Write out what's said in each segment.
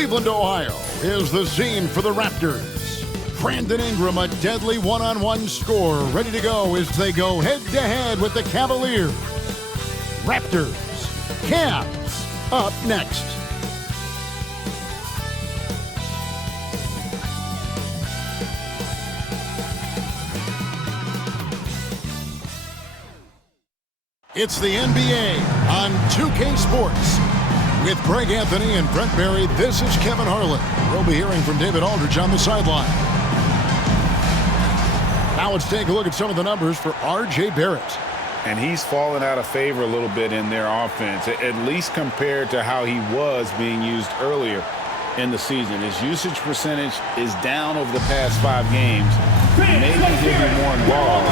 Cleveland, Ohio is the scene for the Raptors. Brandon Ingram, a deadly one-on-one scorer, ready to go as they go head-to-head with the Cavaliers. Raptors, Cavs, up next. It's the NBA on 2K Sports. With Greg Anthony and Brent Barry, this is Kevin Harlan. We'll be hearing from David Aldridge on the sideline. Now let's take a look at some of the numbers for R.J. Barrett. And he's fallen out of favor a little bit in their offense, at least compared to how he was being used earlier in the season. His usage percentage is down over the past 5 games. Maybe he'll be more involved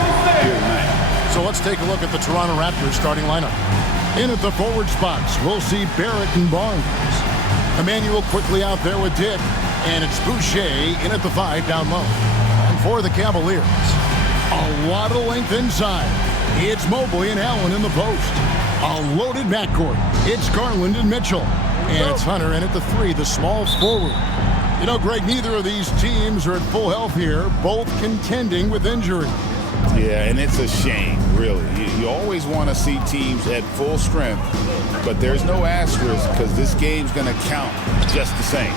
here tonight. So let's take a look at the Toronto Raptors starting lineup. In at the forward spots, we'll see Barrett and Barnes. Emmanuel quickly out there with Dick. And it's Boucher in at the 5 down low. And for the Cavaliers, a lot of length inside. It's Mobley and Allen in the post. A loaded backcourt. It's Garland and Mitchell. And it's Hunter in at the 3, the small forward. You know, Greg, neither of these teams are at full health here, both contending with injury. Yeah, and it's a shame, really. You always want to see teams at full strength, but there's no asterisk because this game's going to count just the same.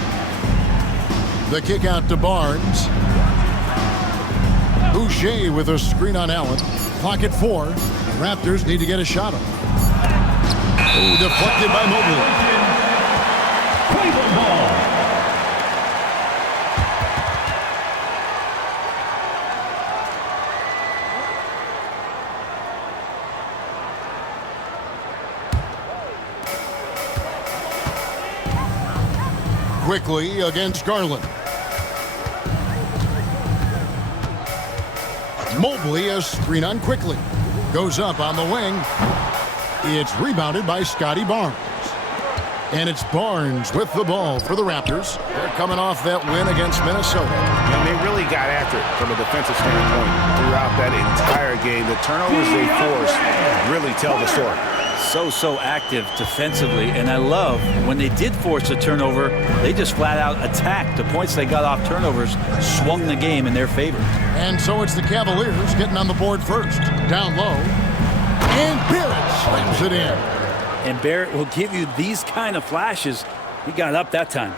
The kick out to Barnes. Boucher with a screen on Allen. Clock at 4. The Raptors need to get a shot up. Oh, deflected by Mobley. Cleveland ball. Quickly against Garland. Mobley, a screen on quickly. Goes up on the wing. It's rebounded by Scotty Barnes. And it's Barnes with the ball for the Raptors. They're coming off that win against Minnesota. And they really got after it from a defensive standpoint throughout that entire game. The turnovers they forced really tell the story. So active defensively, and I love when they did force a turnover, they just flat out attacked. The points they got off turnovers swung the game in their favor. And so it's the Cavaliers getting on the board first. Down low. And Barrett slams it in. And Barrett will give you these kind of flashes. He got up that time.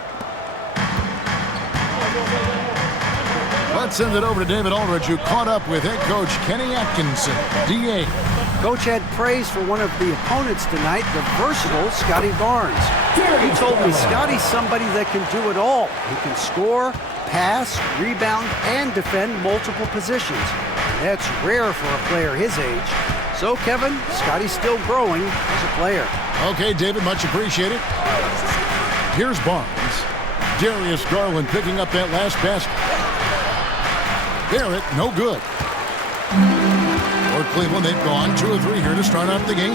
Let's send it over to David Aldridge, who caught up with head coach Kenny Atkinson, DA. Coach had praise for one of the opponents tonight, the versatile Scotty Barnes. He told me Scotty's somebody that can do it all. He can score, pass, rebound, and defend multiple positions. That's rare for a player his age. So, Kevin, Scotty's still growing as a player. Okay, David, much appreciated. Here's Barnes. Darius Garland picking up that last basket. Barrett, no good. For Cleveland, they've gone 2 or 3 here to start out the game.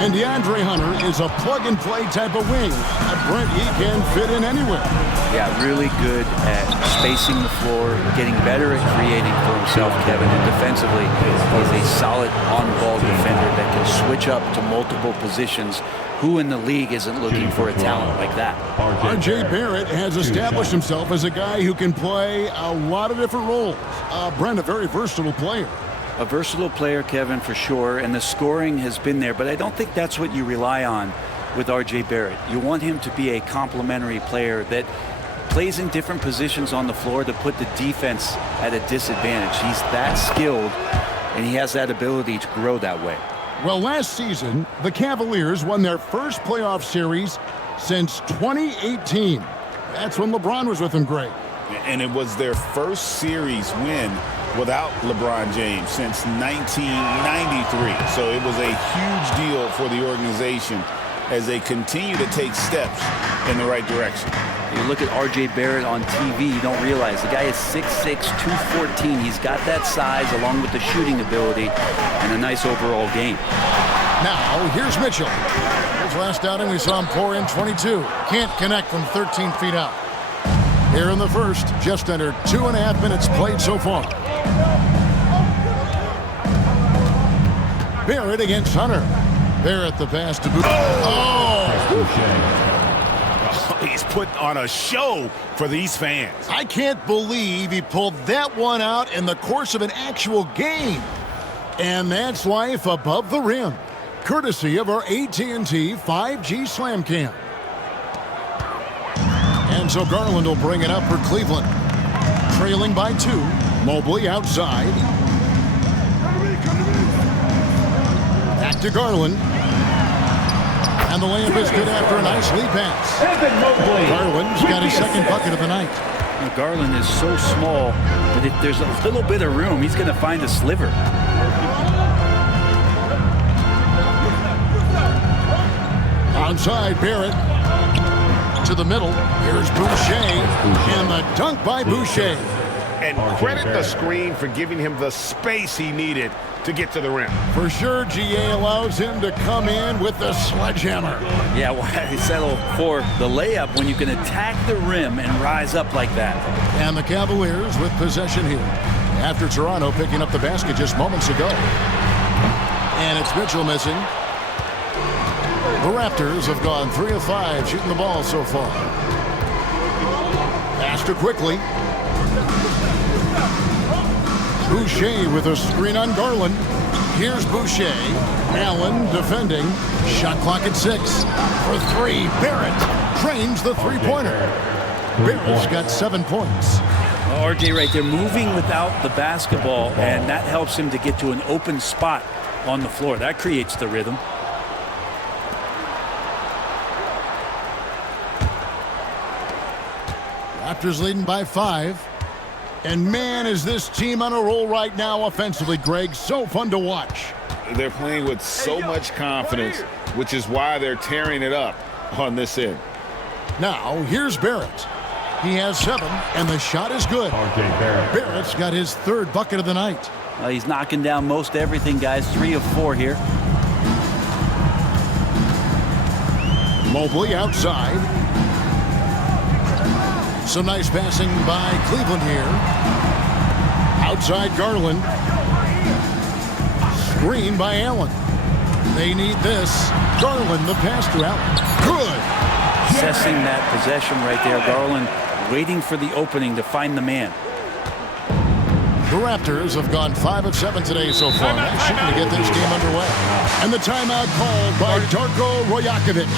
And DeAndre Hunter is a plug-and-play type of wing. Brent, he can fit in anywhere. Yeah, really good at spacing the floor, getting better at creating for himself, Kevin. And defensively, he's a solid on-ball defender that can switch up to multiple positions. Who in the league isn't looking for a talent like that? R.J. Barrett has established himself as a guy who can play a lot of different roles. Brent, a very versatile player. A versatile player, Kevin, for sure, and the scoring has been there, but I don't think that's what you rely on with R.J. Barrett. You want him to be a complementary player that plays in different positions on the floor to put the defense at a disadvantage. He's that skilled, and he has that ability to grow that way. Well, last season, the Cavaliers won their first playoff series since 2018. That's when LeBron was with them, Greg. And it was their first series win without LeBron James since 1993. So it was a huge deal for the organization as they continue to take steps in the right direction. You look at R.J. Barrett on TV, you don't realize the guy is 6'6", 214. He's got that size along with the shooting ability and a nice overall game. Now, here's Mitchell. His last outing, we saw him pour in 22. Can't connect from 13 feet out. Here in the first, just under 2.5 minutes played so far. Barrett against Hunter. Barrett the pass to Boucher. Oh! He's put on a show for these fans. I can't believe he pulled that one out in the course of an actual game. And that's life above the rim, courtesy of our AT&T 5G Slam Cam. And so Garland will bring it up for Cleveland. Trailing by 2. Mobley outside. Back to Garland. And the layup is good after a nice lead pass. Garland's got his second bucket of the night. Now, Garland is so small that if there's a little bit of room, he's going to find a sliver. Outside, Barrett. To the middle. Here's Boucher. And the dunk by Boucher. And credit the screen for giving him the space he needed to get to the rim. For sure, GA allows him to come in with the sledgehammer. Yeah, why settle for the layup when you can attack the rim and rise up like that? And the Cavaliers with possession here. After Toronto picking up the basket just moments ago. And it's Mitchell missing. The Raptors have gone 3 of 5 shooting the ball so far. Faster quickly. Boucher with a screen on Garland. Here's Boucher. Allen defending. Shot clock at 6. For 3, Barrett trains the three-pointer. Barrett's got 7 points. RJ right there, moving without the basketball, and that helps him to get to an open spot on the floor. That creates the rhythm. Raptors leading by 5. And man, is this team on a roll right now offensively, Greg. So fun to watch. They're playing with so much confidence, which is why they're tearing it up on this end. Now, here's Barrett. He has 7, and the shot is good. Barrett's got his 3rd bucket of the night. He's knocking down most everything, guys. 3 of 4 here. Mobley outside. Some nice passing by Cleveland here. Outside Garland. Screen by Allen. They need this. Garland, the pass to Allen. Good. Assessing that possession right there. Garland waiting for the opening to find the man. The Raptors have gone 5 of 7 today so far. Nice shooting to get this game underway. And the timeout called by Darko Rojakovic.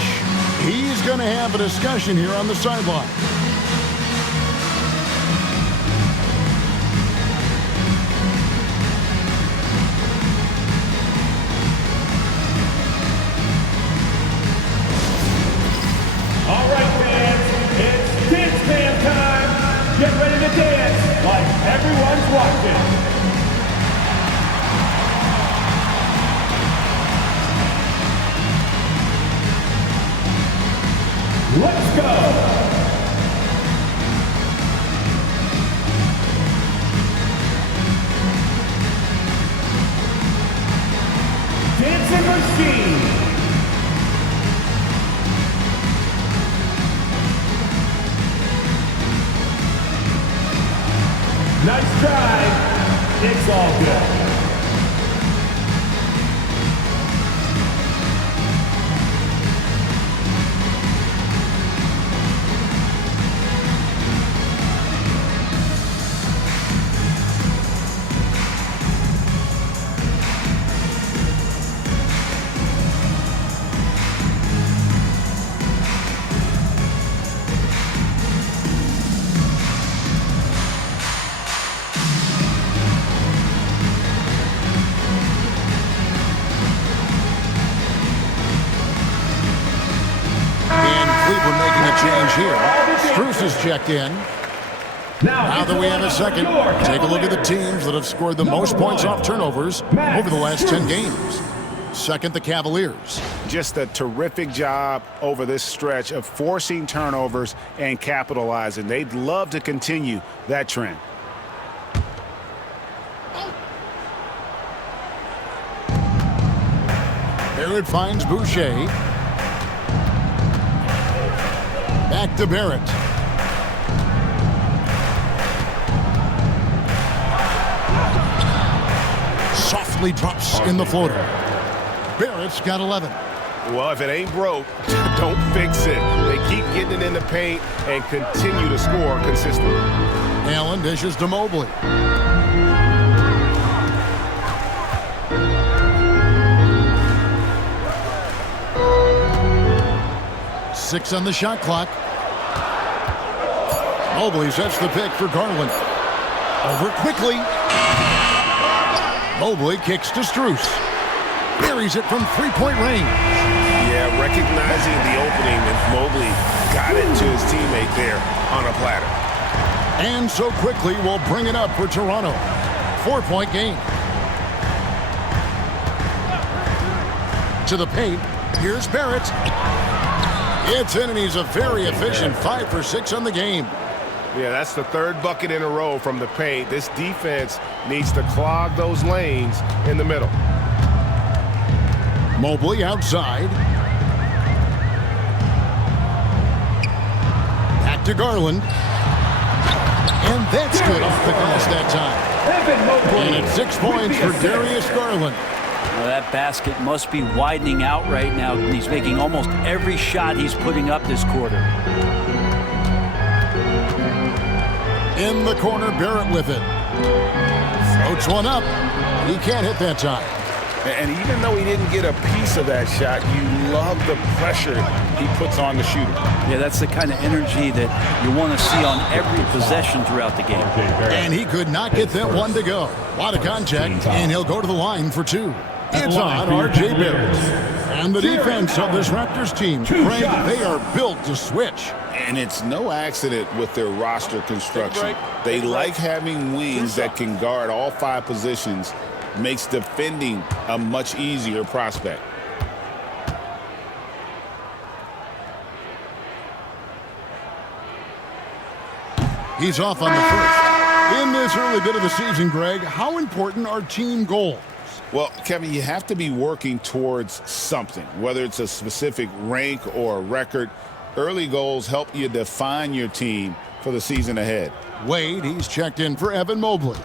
He's going to have a discussion here on the sideline. All right, fans, it's dance cam time. Get ready to dance like everyone's watching. Let's go. Dancing machine. Nice try. It's all good. Change here. Strus is checked in. Now that we have a second, take a look at the teams that have scored the most points off turnovers over the last 10 games. Second, the Cavaliers. Just a terrific job over this stretch of forcing turnovers and capitalizing. They'd love to continue that trend. Barrett finds Boucher. Back to Barrett. Softly drops in the floater. Barrett's got 11. Well, if it ain't broke, don't fix it. They keep getting it in the paint and continue to score consistently. Allen dishes to Mobley. Six on the shot clock. Mobley sets the pick for Garland. Over quickly. Mobley kicks to Strus. Buries it from three-point range. Yeah, recognizing the opening, and Mobley got it to his teammate there on a platter. And so quickly will bring it up for Toronto. 4-point game. To the paint. Here's Barrett. It's in, and he's a very efficient 5 for 6 on the game. Yeah, that's the third bucket in a row from the paint. This defense needs to clog those lanes in the middle. Mobley outside. Back to Garland. And that's good off the glass that time. And it's 6 points for Darius Garland. Well, that basket must be widening out right now. He's making almost every shot he's putting up this quarter. In the corner, Barrett with it. Floats one up. He can't hit that time. And even though he didn't get a piece of that shot, you love the pressure he puts on the shooter. Yeah, that's the kind of energy that you want to see on every possession throughout the game. And he could not get that one to go. A lot of contact, and he'll go to the line for 2. It's on R.J. Barrett. And the defense of this Raptors team, Craig, they are built to switch. And it's no accident with their roster construction. They like having wings that can guard all 5 positions. Makes defending a much easier prospect. He's off on the first. In this early bit of the season, Greg, how important are team goals? Well, Kevin, you have to be working towards something, whether it's a specific rank or a record. Early goals help you define your team for the season ahead. Wade, he's checked in for Evan Mobley.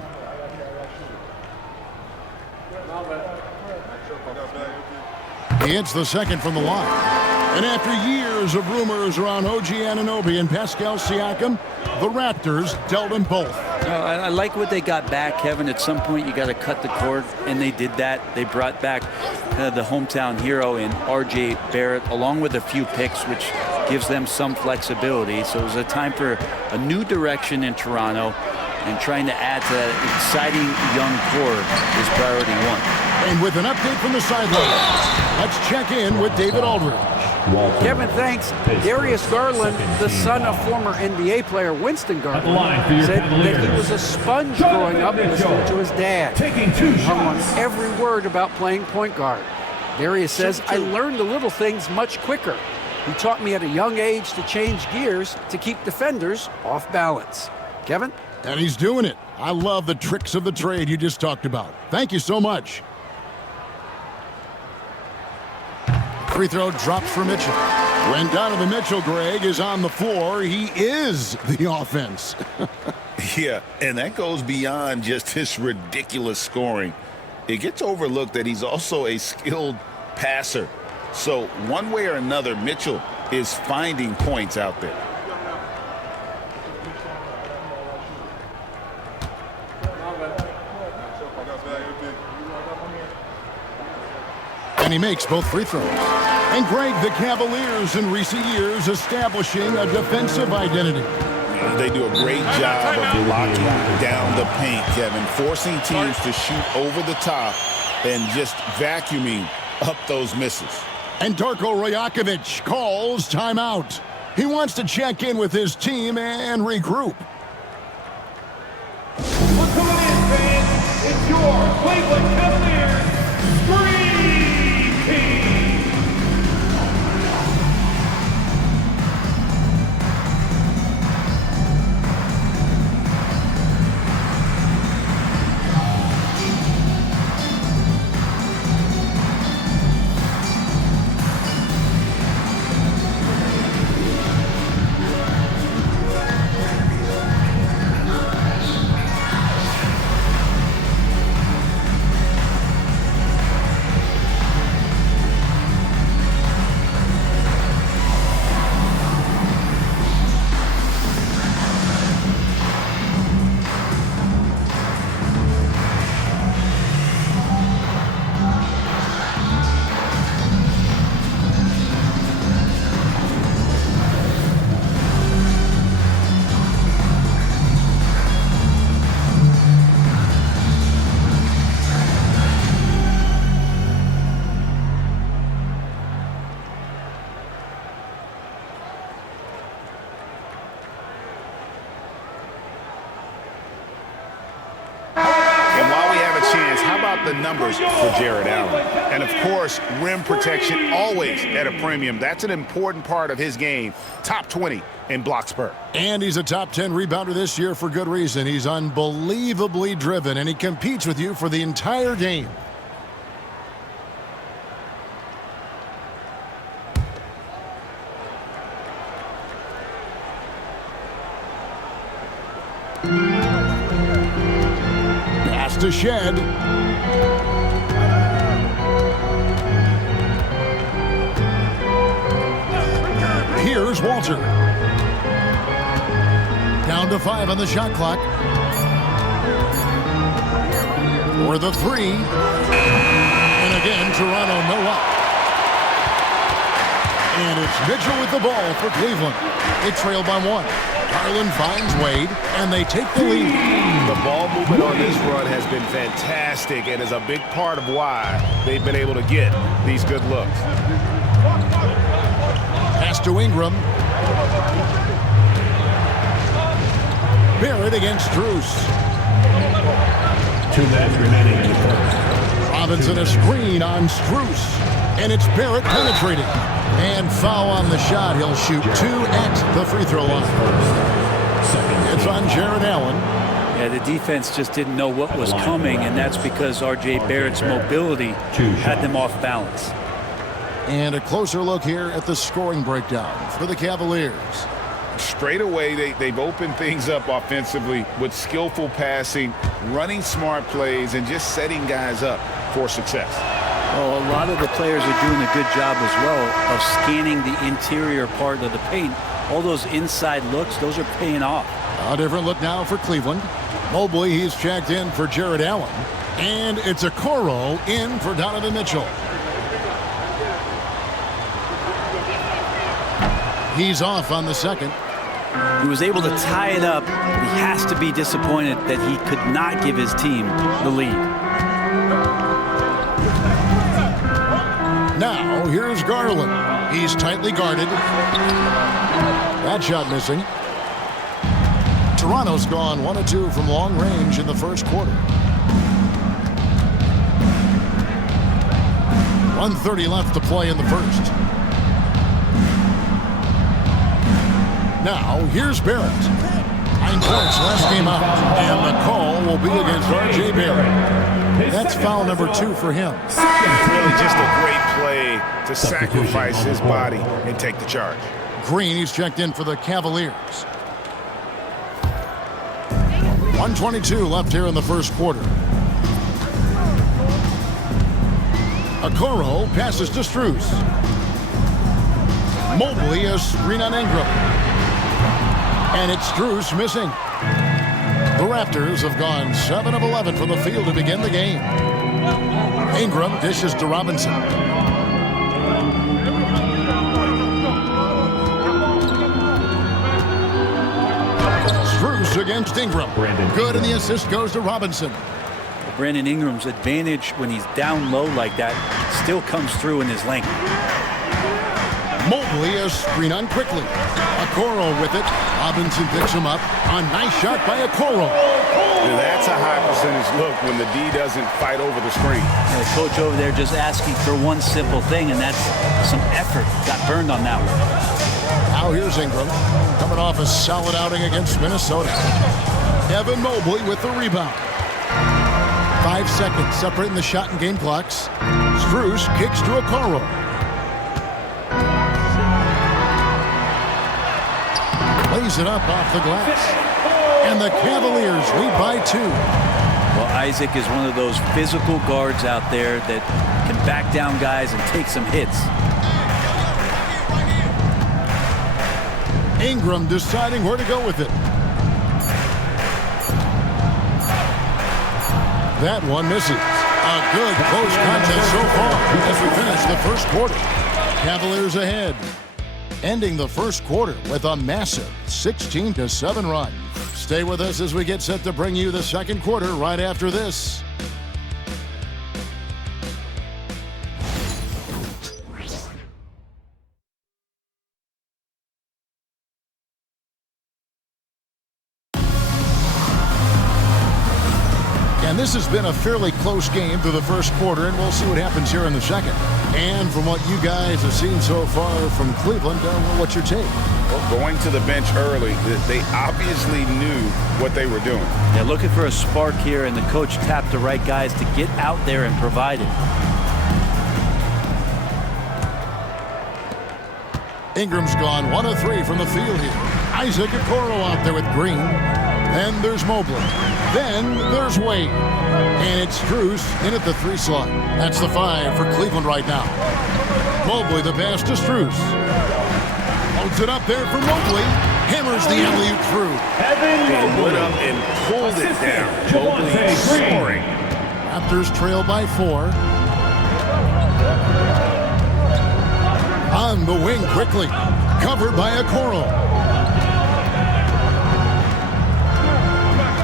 He hits the second from the line. And after years of rumors around OG Anunoby and Pascal Siakam, the Raptors dealt them both. I like what they got back, Kevin. At some point, you got to cut the cord, and they did that. They brought back the hometown hero in R.J. Barrett, along with a few picks, which gives them some flexibility. So it was a time for a new direction in Toronto, and trying to add to that exciting young core is priority 1. And with an update from the sideline, let's check in with David Aldridge. Kevin, thanks. Darius Garland, the son of former NBA player Winston Garland, said that he was a sponge growing up listening to his dad. He hung on every word about playing point guard. Darius says, I learned the little things much quicker. He taught me at a young age to change gears to keep defenders off balance. Kevin? And he's doing it. I love the tricks of the trade you just talked about. Thank you so much. Free throw drops for Mitchell. When Donovan Mitchell, Greg, is on the floor, he is the offense. Yeah, and that goes beyond just his ridiculous scoring. It gets overlooked that he's also a skilled passer. So one way or another, Mitchell is finding points out there. And he makes both free throws. And Greg, the Cavaliers in recent years establishing a defensive identity. They do a great job of locking down the paint, Kevin, forcing teams to shoot over the top and just vacuuming up those misses. And Darko Rajakovic calls timeout. He wants to check in with his team and regroup. What's going in, fans? It's your Cleveland Cavaliers Dream Team. the numbers for Jared Allen. And, of course, rim protection always at a premium. That's an important part of his game. Top 20 in blocks per. And he's a top 10 rebounder this year for good reason. He's unbelievably driven, and he competes with you for the entire game. Pass to Shed. Here's Walter. Down to 5 on the shot clock. For the 3. And again, Toronto no up. And it's Mitchell with the ball for Cleveland. They trail by 1. Garland finds Wade, and they take the lead. The ball movement on this run has been fantastic and is a big part of why they've been able to get these good looks. Pass to Ingram. Barrett against Strus. 2 minutes remaining in the first. Robinson a screen on Strus. And it's Barrett penetrating. And foul on the shot. He'll shoot 2 at the free throw line. It's on Jared Allen. Yeah, the defense just didn't know what was coming, and that's because R.J. Barrett's mobility had them off balance. And a closer look here at the scoring breakdown for the Cavaliers. Straight away, they've opened things up offensively with skillful passing, running smart plays, and just setting guys up for success. Well, a lot of the players are doing a good job as well of scanning the interior part of the paint. All those inside looks, those are paying off. A different look now for Cleveland. Mobley, he's checked in for Jared Allen. And it's a Okoro in for Donovan Mitchell. He's off on the second. He was able to tie it up. He has to be disappointed that he could not give his team the lead. Now, here's Garland. He's tightly guarded. That shot missing. Toronto's gone 1 of 2 from long range in the first quarter. 1:30 left to play in the first. Now, here's Barrett. 9 points last game out, and the call will be against R.J. Barrett. That's foul number 2 for him. Really just a great play to sacrifice his body and take the charge. Green, he's checked in for the Cavaliers. 1:22 left here in the first quarter. Okoro passes to Strus. Mobley a screen on Ingram. And it's Strus missing. The Raptors have gone 7 of 11 from the field to begin the game. Ingram dishes to Robinson. Strus against Ingram. Good, and the assist goes to Robinson. Brandon Ingram's advantage when he's down low like that still comes through in his length. Mobley a screen on quickly. Okoro with it. Robinson picks him up. A nice shot by Okoro. Now that's a high percentage look when the D doesn't fight over the screen. The coach over there just asking for one simple thing, and that's some effort. Got burned on that one. Now here's Ingram, coming off a solid outing against Minnesota. Evan Mobley with the rebound. 5 seconds separating the shot and game clocks. Strus kicks to Okoro. Lays it up off the glass. And the Cavaliers lead by 2. Well, Isaac is one of those physical guards out there that can back down guys and take some hits. Ingram deciding where to go with it. That one misses. A good close contest so far as we finish the first quarter. Cavaliers ahead. Ending the first quarter with a massive 16-7 run. Stay with us as we get set to bring you the second quarter right after this. And this has been a fairly close game through the first quarter, and we'll see what happens here in the second. And from what you guys have seen so far from Cleveland, what's your take? Well, going to the bench early, they obviously knew what they were doing. They're looking for a spark here, and the coach tapped the right guys to get out there and provide it. Ingram's gone 1 of 3 from the field here. Isaac Okoro out there with Green. Then there's Mobley. Then there's Wade. And it's Strus in at the 3 slot. That's the 5 for Cleveland right now. Mobley the pass to Strus. Holds it up there for Mobley. Hammers the alley-oop through. They went up and pulled it down. Mobley scoring. Raptors trail by 4. On the wing quickly. Covered by Okoro.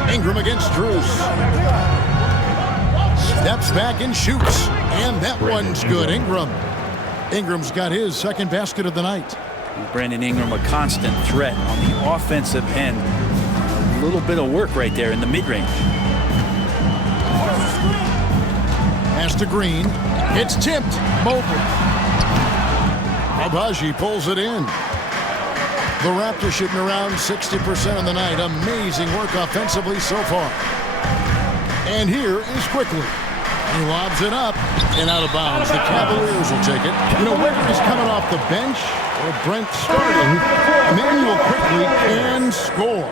Ingram against Strus. Steps back and shoots. And that one's good. Ingram's got his second basket of the night. Brandon Ingram, a constant threat on the offensive end. A little bit of work right there in the mid-range. Pass to Green. It's tipped. Mobley. Abaji pulls it in. The Raptors shooting around 60% of the night. Amazing work offensively so far. And here is Quickly. He lobs it up and out of bounds. The Cavaliers will take it. You know, whether he's coming off the bench or Brent starting, Emmanuel Quickly can score.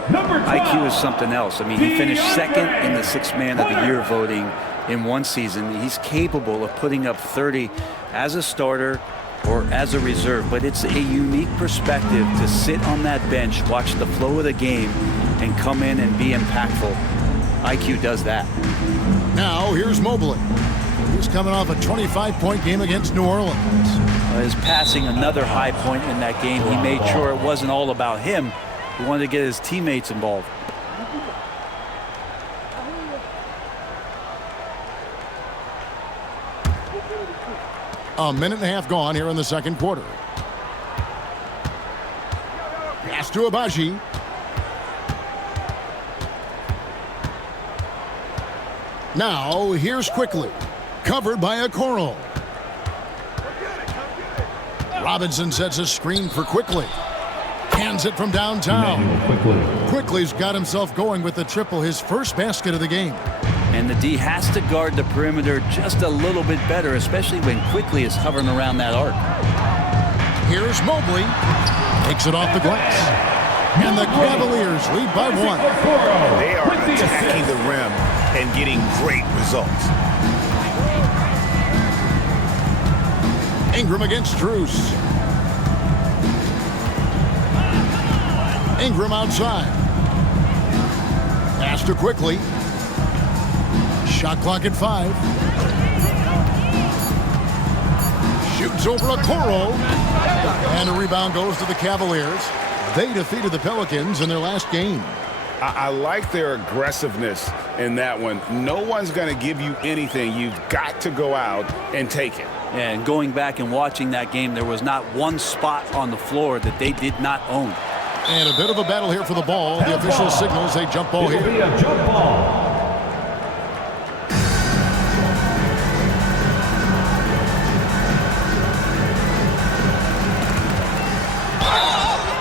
IQ is something else. I mean, he finished second in the 6th Man of the Year voting in one season. He's capable of putting up 30 as a starter or as a reserve, but it's a unique perspective to sit on that bench, watch the flow of the game, and come in and be impactful. IQ does that. Now, here's Mobley. He's coming off a 25-point game against New Orleans. His passing, another high point in that game. He made sure it wasn't all about him. He wanted to get his teammates involved. A minute and a half gone here in the second quarter. Pass to Abaji. Now, here's Quickly. Covered by Okoro. Robinson sets a screen for Quickly. Hands it from downtown. Quickly's got himself going with the triple, his first basket of the game. And the D has to guard the perimeter just a little bit better, especially when Quickly is hovering around that arc. Here's Mobley. Takes it off the glass. And the Cavaliers lead by 1. They are attacking the rim and getting great results. Ingram against Strus. Ingram outside. Pass to Quickly. Shot clock at 5. Shoots over Okoro. And the rebound goes to the Cavaliers. They defeated the Pelicans in their last game. I like their aggressiveness in that one. No one's going to give you anything. You've got to go out and take it. And going back and watching that game, there was not one spot on the floor that they did not own. And a bit of a battle here for the ball. The official signals a jump ball here. It'll be a jump ball.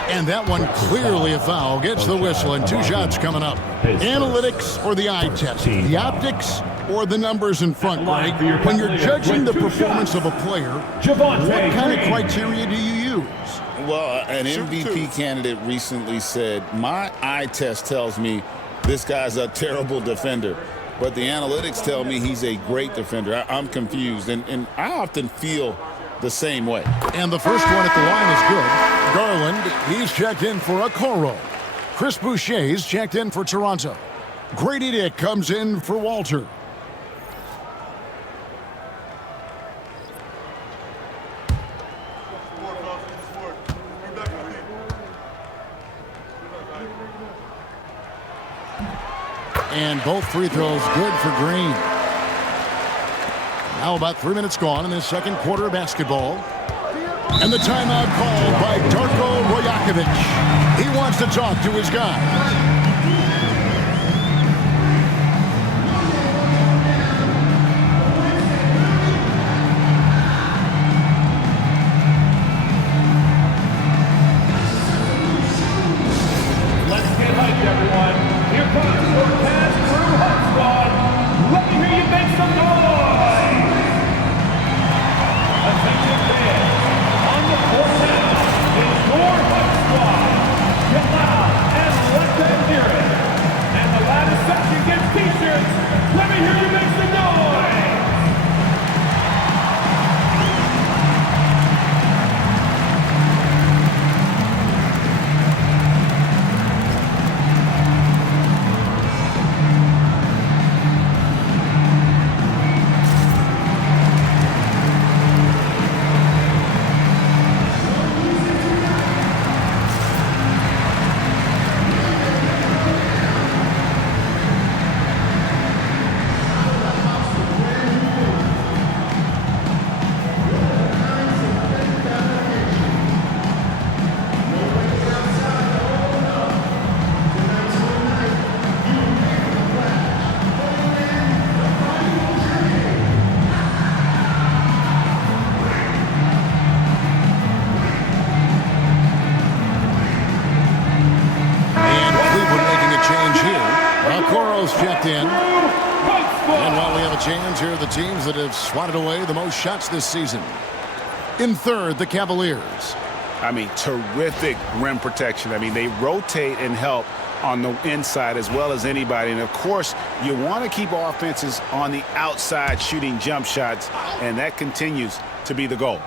And that one clearly a foul. Gets the whistle and 2 shots coming up. Analytics or the eye test? The optics or the numbers in front, Greg? When you're judging the performance of a player, what kind of criteria do you use? Well, an MVP candidate recently said, my eye test tells me this guy's a terrible defender, but the analytics tell me he's a great defender. I'm confused, and I often feel the same way. And the first one at the line is good. Garland, he's checked in for Okoro. Chris Boucher's checked in for Toronto. Grady Dick comes in for Walter. And both free throws good for Green. Now about 3 minutes gone in this second quarter of basketball. And the timeout called by Darko Rajakovic. He wants to talk to his guys. here the teams that have swatted away the most shots this season. In third, the Cavaliers. I mean, terrific rim protection. I mean, they rotate and help on the inside as well as anybody. And, of course, you want to keep offenses on the outside shooting jump shots, and that continues to be the goal.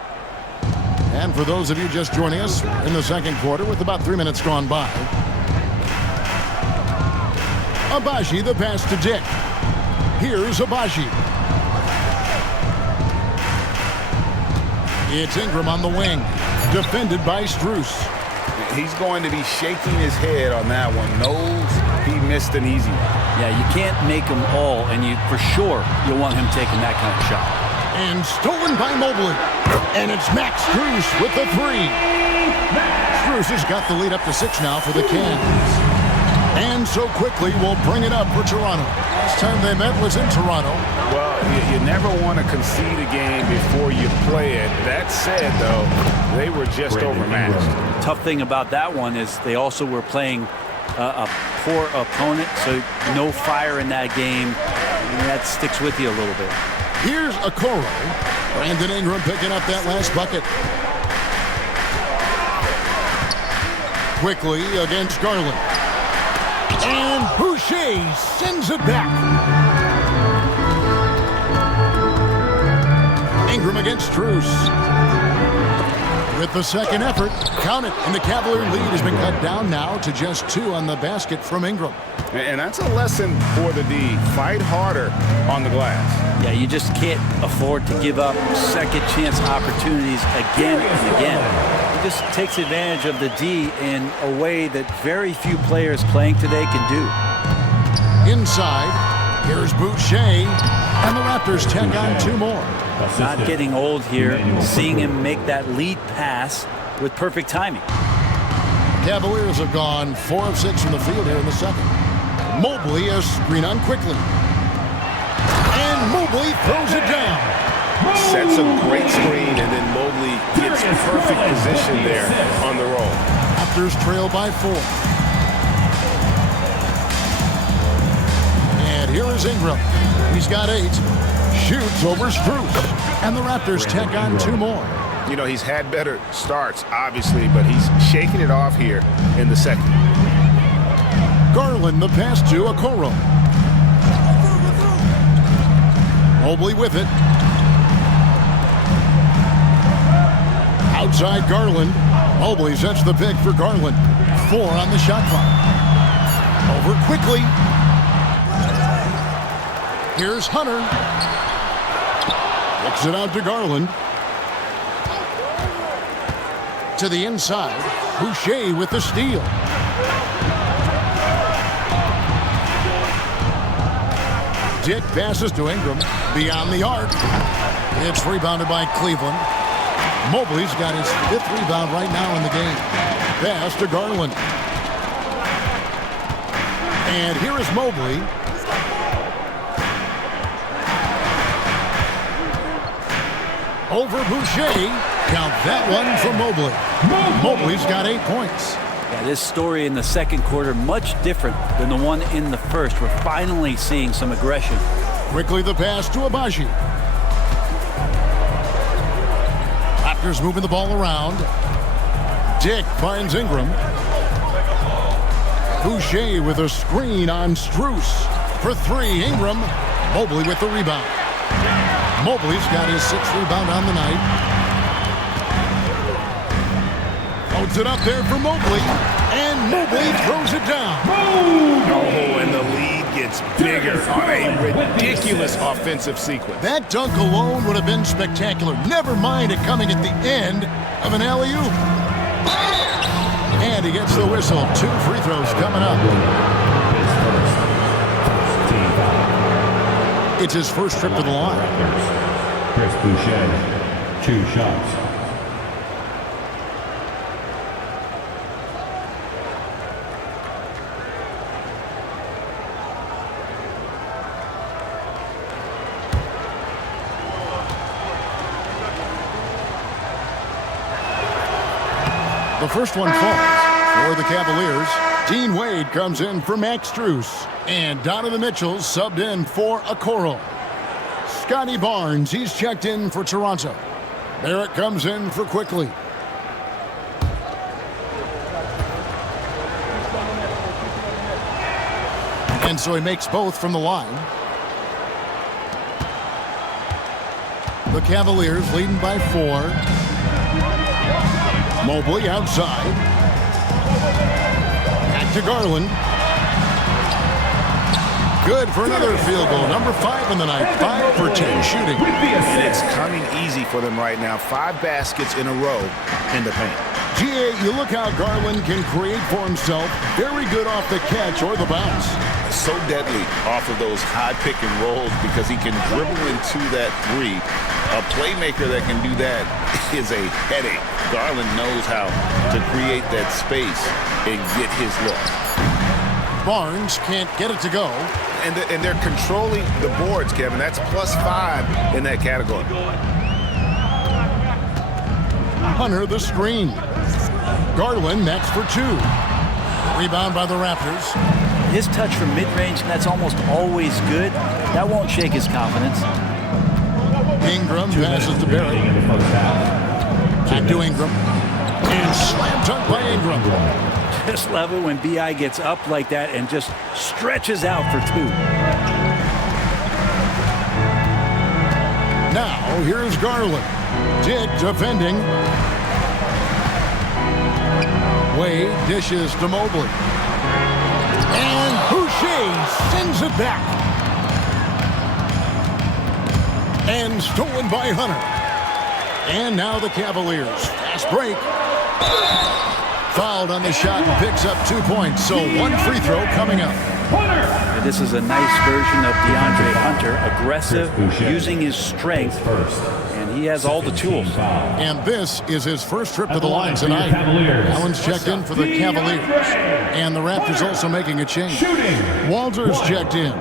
And for those of you just joining us in the second quarter with about 3 minutes gone by, Agbaji the pass to Dick. Here's Agbaji. It's Ingram on the wing, defended by Strus. He's going to be shaking his head on that one. Knows he missed an easy one. Yeah, you can't make them all, and for sure you'll want him taking that kind of shot. And stolen by Mobley. And it's Max Strus with the three. Strus has got the lead up to 6 now for the Cavs. And so quickly we'll bring it up for Toronto. Last time they met was in Toronto. Well, you never want to concede a game before you play it. That said, though, they were just overmatched. Tough thing about that one is they also were playing a poor opponent, so no fire in that game. And that sticks with you a little bit. Here's Okoro. Brandon Ingram picking up that last bucket. Quickly against Garland. And Boucher sends it back. Ingram against Strus. With the second effort, count it, and the Cavalier lead has been cut down now to just 2 on the basket from Ingram. And that's a lesson for the D. Fight harder on the glass. Yeah, you just can't afford to give up second chance opportunities again and again. He just takes advantage of the D in a way that very few players playing today can do. Inside, here's Boucher, and the Raptors tack on 2 more. Not getting old here, seeing him make that lead pass with perfect timing. Cavaliers have gone 4 of 6 from the field here in the second. Mobley a screen on quickly. And Mobley throws it down. Sets a great screen, and then Mobley gets perfect position there on the roll. Raptors trail by 4. And here is Ingram. He's got 8. Shoots over Strus. And the Raptors tack on 2 more. You know, he's had better starts, obviously, but he's shaking it off here in the second. Garland the pass to Okoro. Mobley with it. Outside Garland. Mobley sets the pick for Garland. 4 on the shot clock. Over quickly. Here's Hunter. Kicks it out to Garland. To the inside. Boucher with the steal. Dick passes to Ingram. Beyond the arc. It's rebounded by Cleveland. Mobley's got his 5th rebound right now in the game. Pass to Garland. And here is Mobley. Over Boucher. Count that one for Mobley. Mobley's got 8 points. Yeah, this story in the second quarter much different than the one in the first. We're finally seeing some aggression. Quickly the pass to Agbaji. Raptors moving the ball around. Dick finds Ingram. Boucher with a screen on Strus. For 3, Ingram. Mobley with the rebound. Mobley's got his 6th rebound on the night. Holds it up there for Mobley. And Mobley throws it down. Oh, and the lead gets bigger on a ridiculous offensive sequence. That dunk alone would have been spectacular. Never mind it coming at the end of an alley-oop. And he gets the whistle. 2 free throws coming up. It's his first trip to the line. Chris Boucher, 2 shots. The first one falls for the Cavaliers. Dean Wade comes in for Max Strus. And Donovan Mitchell subbed in for Okoro. Scotty Barnes, he's checked in for Toronto. Barrett comes in for Quickly. And so he makes both from the line. The Cavaliers leading by 4. Mobley outside. Back to Garland. Good for another field goal. Number 5 in the night. 5 for 10 shooting. And it's coming easy for them right now. 5 baskets in a row in the paint. GA, you look how Garland can create for himself. Very good off the catch or the bounce. So deadly off of those high pick and rolls because he can dribble into that 3. A playmaker that can do that is a headache. Garland knows how to create that space and get his look. Barnes can't get it to go. And they're controlling the boards, Kevin. That's +5 in that category. Hunter the screen. Garland next for 2. Rebound by the Raptors. His touch from mid-range, and that's almost always good. That won't shake his confidence. Ingram passes to Barrett. Back to Ingram. And slam dunk by Ingram. Just love it when B.I. gets up like that and just stretches out for 2. Now, here's Garland. Dick defending. Wade dishes to Mobley. And Boucher sends it back. And stolen by Hunter. And now the Cavaliers. Fast break. Fouled on the shot and picks up 2 points. So 1 free throw coming up. And this is a nice version of DeAndre Hunter. Aggressive, using his strength. And he has all the tools. And this is his first trip to the line tonight. Allen's checked in for the Cavaliers. And the Raptors also making a change. Walters checked in.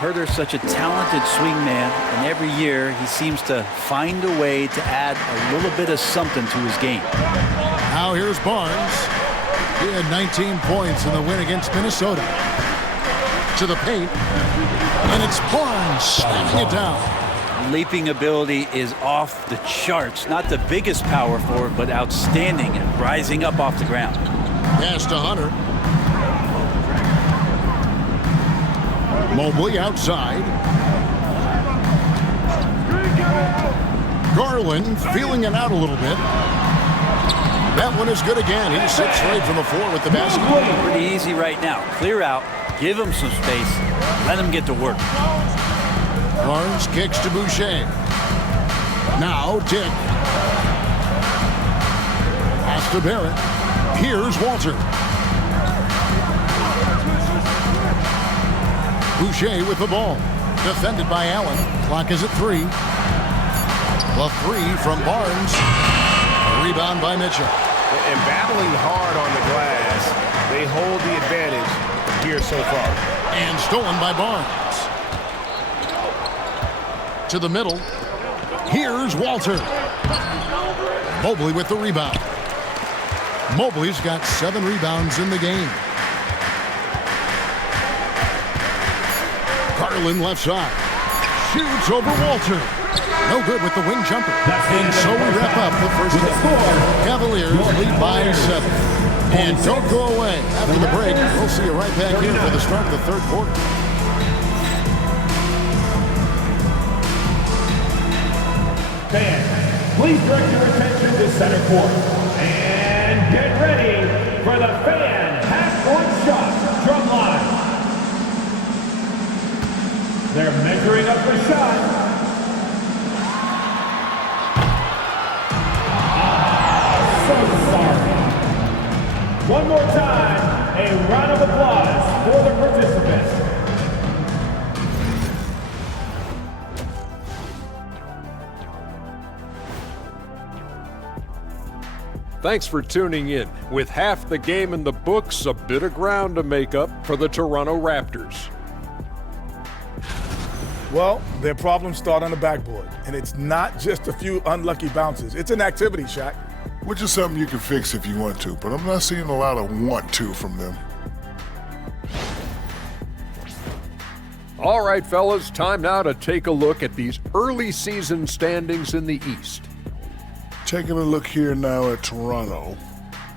Herder's such a talented swingman, and every year he seems to find a way to add a little bit of something to his game. Now here's Barnes. He had 19 points in the win against Minnesota. To the paint, and it's Barnes slamming it down. Leaping ability is off the charts. Not the biggest power forward, but outstanding at rising up off the ground. Pass to Hunter. Mobley outside. Garland feeling it out a little bit. That one is good again. He sits right from the floor with the basket. Pretty easy right now. Clear out, give him some space, let him get to work. Barnes kicks to Boucher. Now Dick. Pass to Barrett. Here's Walter. Boucher with the ball. Defended by Allen. Clock is at 3. The 3 from Barnes. Rebound by Mitchell. And battling hard on the glass, they hold the advantage here so far. And stolen by Barnes. To the middle. Here's Walter. Mobley with the rebound. Mobley's got 7 rebounds in the game. Garland left side. Shoots over Walter. No good with the wing jumper. And so we wrap up the first half. Cavaliers lead by 7. And don't go away. After the break, we'll see you right back here for the start of the third quarter. Fans, please direct your attention to center court. And get ready for the fan half-court shot drum line. They're measuring up the shot. So sorry. One more time, a round of applause for the participants. Thanks for tuning in. With half the game in the books, a bit of ground to make up for the Toronto Raptors. Well, their problems start on the backboard, and it's not just a few unlucky bounces. It's an activity, Shaq. which is something you can fix if you want to, but I'm not seeing a lot of want to from them. All right, fellas, time now to take a look at these early season standings in the East. Taking a look here now at Toronto.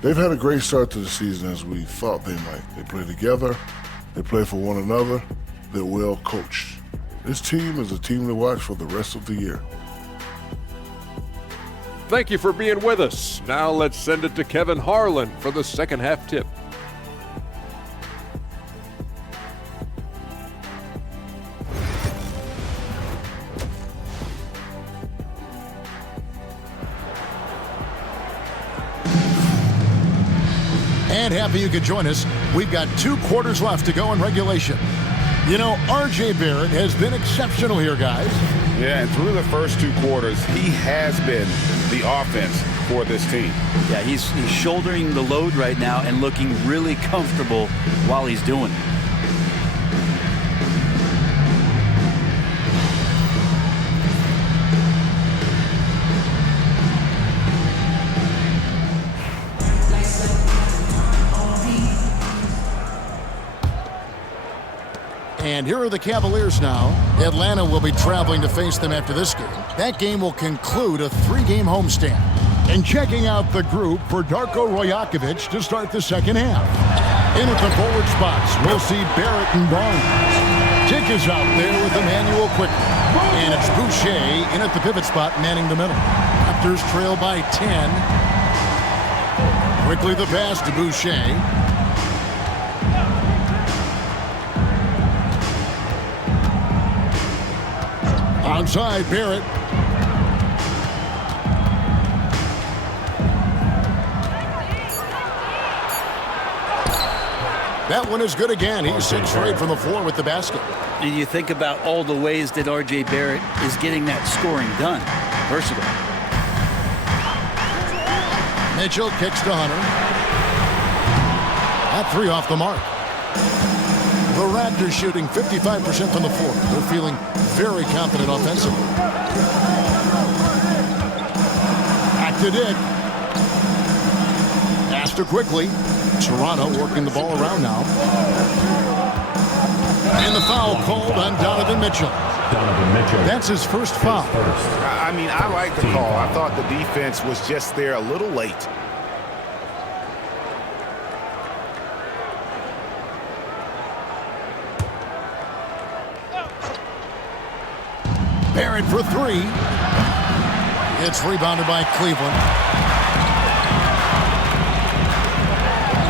They've had a great start to the season as we thought they might. They play together, they play for one another, they're well coached. This team is a team to watch for the rest of the year. Thank you for being with us. Now let's send it to Kevin Harlan for the second half tip. And happy you could join us. We've got 2 quarters left to go in regulation. You know, R.J. Barrett has been exceptional here, guys. Yeah, and through the first 2 quarters, he has been the offense for this team. Yeah, he's shouldering the load right now and looking really comfortable while he's doing it. And here are the Cavaliers now. Atlanta will be traveling to face them after this game. That game will conclude a 3-game homestand. And checking out the group for Darko Rajakovic to start the second half. In at the forward spots, we'll see Barrett and Barnes. Tick is out there with Emmanuel quickly. And it's Boucher in at the pivot spot, manning the middle. Raptors trail by 10. Quickly the pass to Boucher. Onside, Barrett. That one is good again. He sits straight from the floor with the basket. And you think about all the ways that R.J. Barrett is getting that scoring done. Versatile. Mitchell kicks to Hunter. That 3 off the mark. The Raptors shooting 55% from the floor. They're feeling very confident offensively. Back to Dick. Pass to quickly. Toronto working the ball around now. And the foul called on Donovan Mitchell. That's his first foul. I mean, I like the call. I thought the defense was just there a little late. Barrett for 3. It's rebounded by Cleveland.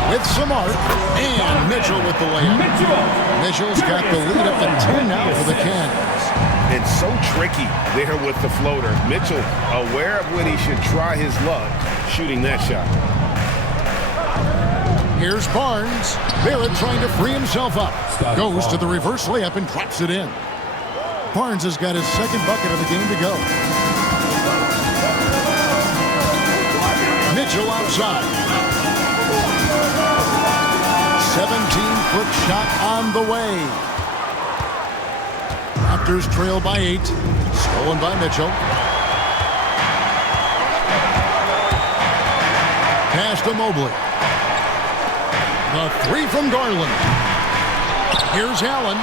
With Samart and Mitchell with the layup. Mitchell's got the lead up to 10 now for the Cavs. It's so tricky there with the floater. Mitchell aware of when he should try his luck shooting that shot. Here's Barnes. Barrett trying to free himself up. Goes to the reverse layup and drops it in. Barnes has got his second bucket of the game to go. Mitchell outside. 17-foot shot on the way. Raptors trail by 8. Stolen by Mitchell. Pass to Mobley. The 3 from Garland. Here's Allen.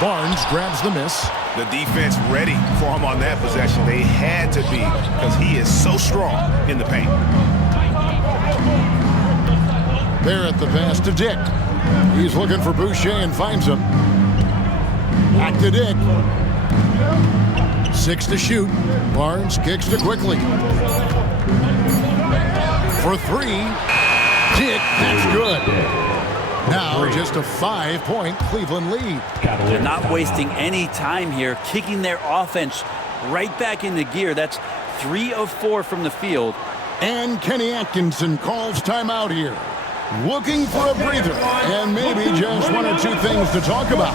Barnes grabs the miss. The defense ready for him on that possession. They had to be because he is so strong in the paint. Barrett the pass to Dick. He's looking for Boucher and finds him. Back to Dick. 6 to shoot. Barnes kicks to quickly. For 3. Dick, that's good. Now just a 5-point Cleveland lead. They're not wasting any time here, kicking their offense right back into gear. That's 3 of 4 from the field. And Kenny Atkinson calls timeout here. Looking for a breather and maybe just 1 or 2 things to talk about.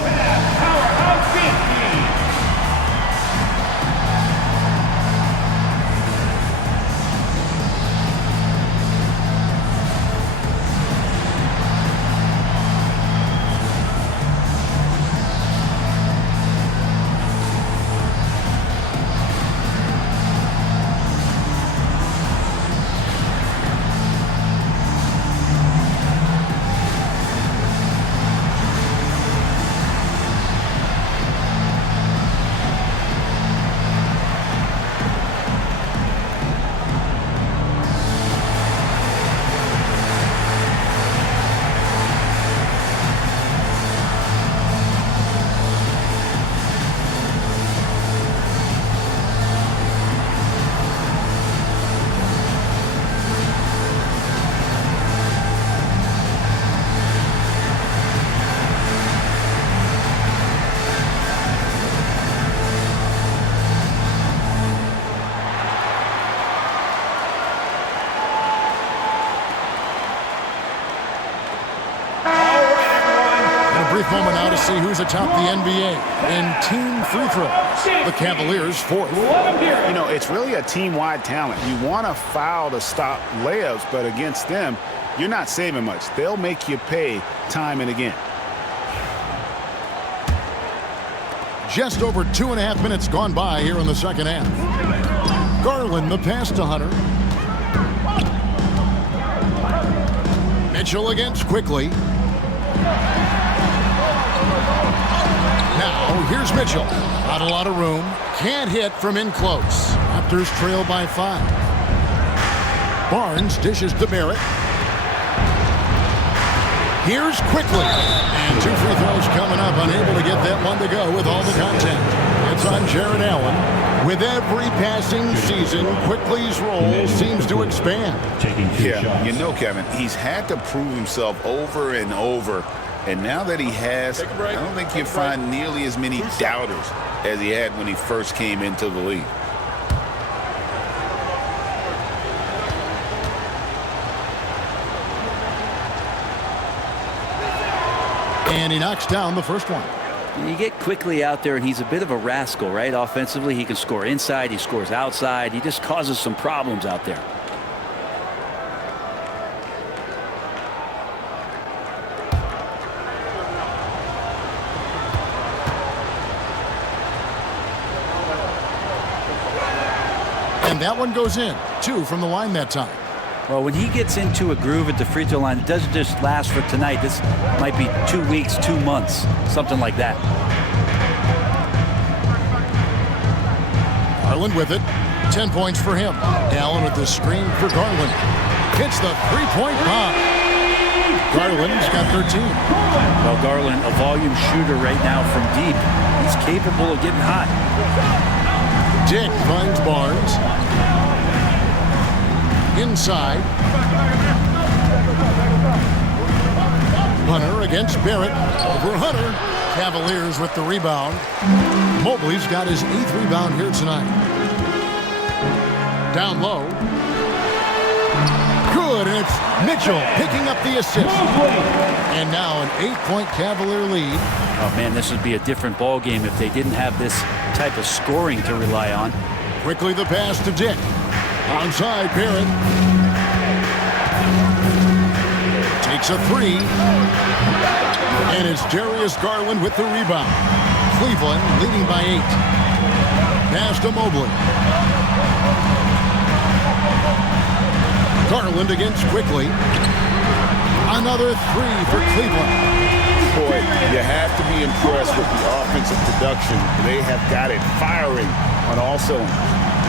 brief moment now to see who's atop the NBA in team free throws. The Cavaliers fourth. You know, it's really a team-wide talent. You want to foul to stop layups, but against them, you're not saving much. They'll make you pay time and again. Just over 2.5 minutes gone by here in the second half. Garland the pass to Hunter. Mitchell against quickly. Now here's Mitchell. Not a lot of room. Can't hit from in close. Raptors trail by 5. Barnes dishes to Barrett. Here's quickly. And 2 free throws coming up. Unable to get that one to go with all the contact. It's on Jared Allen. With every passing season, Quickly's role seems to expand. Yeah, you know, Kevin, he's had to prove himself over and over. And now that he has, I don't think you'll find nearly as many doubters as he had when he first came into the league. And he knocks down the first one. You get Quickly out there, and he's a bit of a rascal, right? Offensively, he can score inside, he scores outside. He just causes some problems out there. And that one goes in. 2 from the line that time. Well, when he gets into a groove at the free throw line, it doesn't just last for tonight. This might be 2 weeks, 2 months, something like that. Garland with it. 10 points for him. Allen with the screen for Garland. Hits the three-point bomb. Garland's got 13. Well, Garland, a volume shooter right now from deep. He's capable of getting hot. Dick finds Barnes. Inside. Hunter against Barrett. Over Hunter. Cavaliers with the rebound. Mobley's got his 8th rebound here tonight. Down low. Good, and it's Mitchell picking up the assist. And now an 8-point Cavalier lead. Oh, man, this would be a different ball game if they didn't have this type of scoring to rely on. Quickly the pass to Dick. Onside, Barrett. Takes a 3. And it's Darius Garland with the rebound. Cleveland leading by 8. Pass to Mobley. Garland against Quickly. Another 3 for Cleveland. Boy, you have to be impressed with the offensive production. They have got it firing on all cylinders. I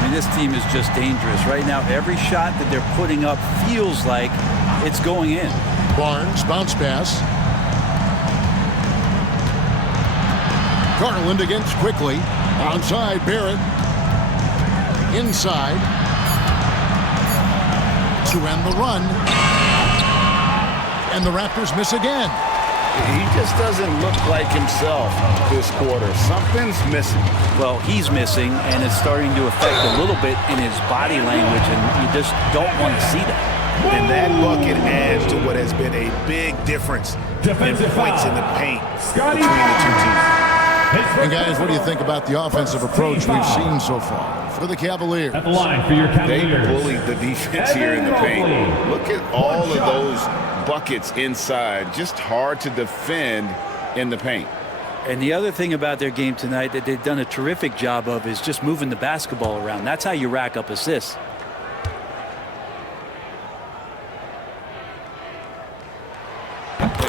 mean, this team is just dangerous. Right now, every shot that they're putting up feels like it's going in. Barnes, bounce pass. Garland against Quickly. Onside, Barrett. Inside. To end the run. And the Raptors miss again. He just doesn't look like himself this quarter. Something's missing. Well, he's missing, and it's starting to affect a little bit in his body language, and you just don't want to see that. And that bucket adds to what has been a big difference in points in the paint between the two teams. And guys, what do you think about the offensive approach we've seen so far for the Cavaliers? At the line for your They Cavaliers. bullied the defense here in the paint. Look at all of those buckets inside. Just hard to defend in the paint. And the other thing about their game tonight that they've done a terrific job of is just moving the basketball around. That's how you rack up assists.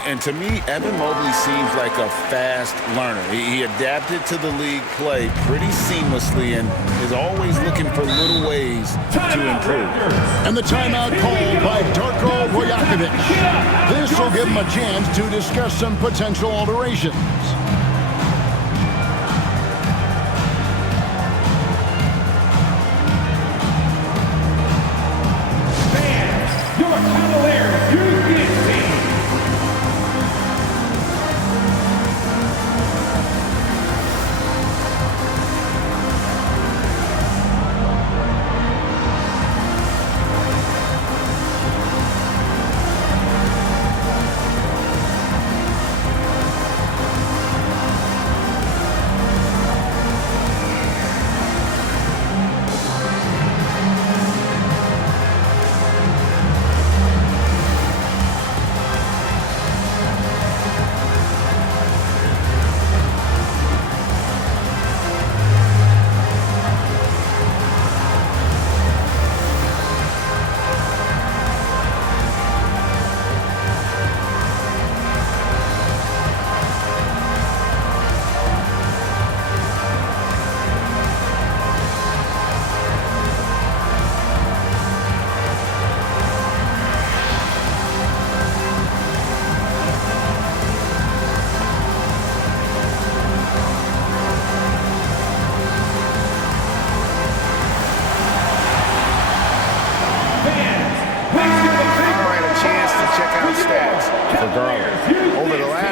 And to me, Evan Mobley seems like a fast learner. He adapted to the league play pretty seamlessly and is always looking for little ways to improve. And the timeout called by Darko Vojakovic. This will give him a chance to discuss some potential alterations. Fans, your Cavaliers youth team.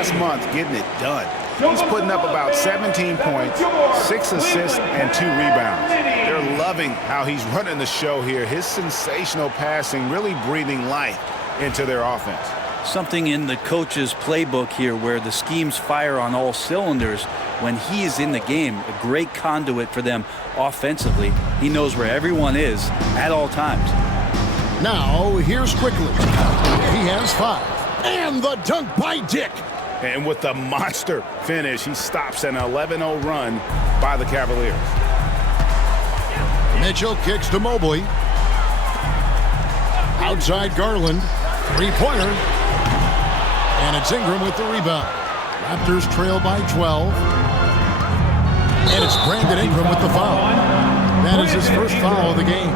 last month getting it done. He's putting up about 17 points, 6 assists, and 2 rebounds. They're loving how he's running the show here. His sensational passing really breathing life into their offense. Something in the coach's playbook here where the schemes fire on all cylinders when he is in the game. A great conduit for them offensively. He knows where everyone is at all times. Now, here's Quickly. He has 5. And the dunk by Dick. And with the monster finish, he stops an 11-0 run by the Cavaliers. Mitchell kicks to Mobley. Outside Garland. Three-pointer. And it's Ingram with the rebound. Raptors trail by 12. And it's Brandon Ingram with the foul. That is his first foul of the game.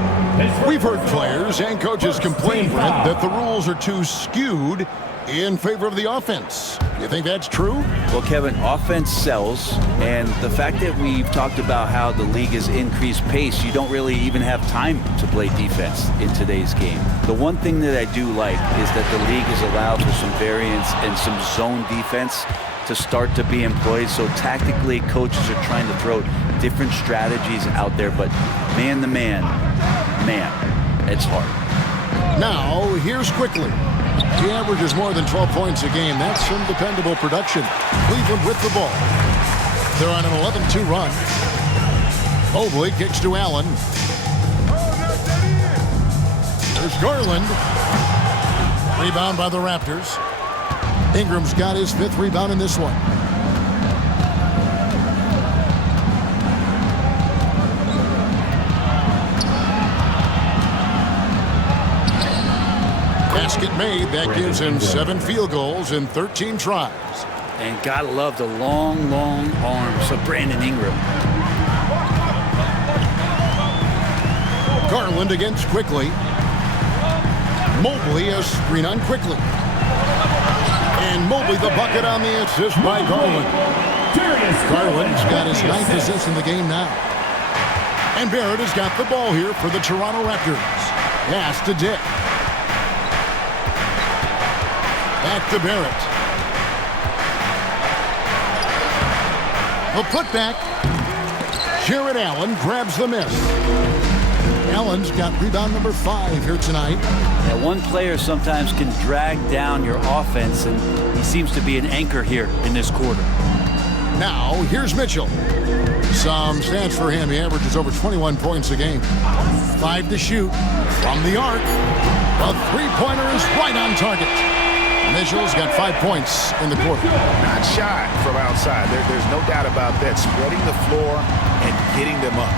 We've heard players and coaches complain, Brent, that the rules are too skewed in favor of the offense. You think that's true? Well, Kevin, offense sells, and the fact that we've talked about how the league has increased pace, you don't really even have time to play defense in today's game. The one thing that I do like is that the league has allowed for some variance and some zone defense to start to be employed. So tactically, coaches are trying to throw different strategies out there, but man to man, it's hard. Now, here's Quickly. He averages more than 12 points a game. That's some dependable production. Cleveland with the ball. They're on an 11-2 run. Mobley kicks to Allen. There's Garland. Rebound by the Raptors. Ingram's got his 5th rebound in this one. Basket made. That gives him 7 field goals in 13 tries. And gotta love the long arms of Brandon Ingram. Garland against Quickly. Mobley a screen on Quickly. And Mobley the bucket on the assist by Garland. Garland's got his 9th assist in the game now. And Barrett has got the ball here for the Toronto Raptors. Pass to Dick. Back to Barrett. The putback. Jared Allen grabs the miss. Allen's got rebound number 5 here tonight. Yeah, one player sometimes can drag down your offense, and he seems to be an anchor here in this quarter. Now, here's Mitchell. Some stats for him. He averages over 21 points a game. 5 to shoot from the arc. The three-pointer is right on target. Mitchell's got 5 points in the quarter. Not shy from outside. There's no doubt about that. Spreading the floor and getting them up.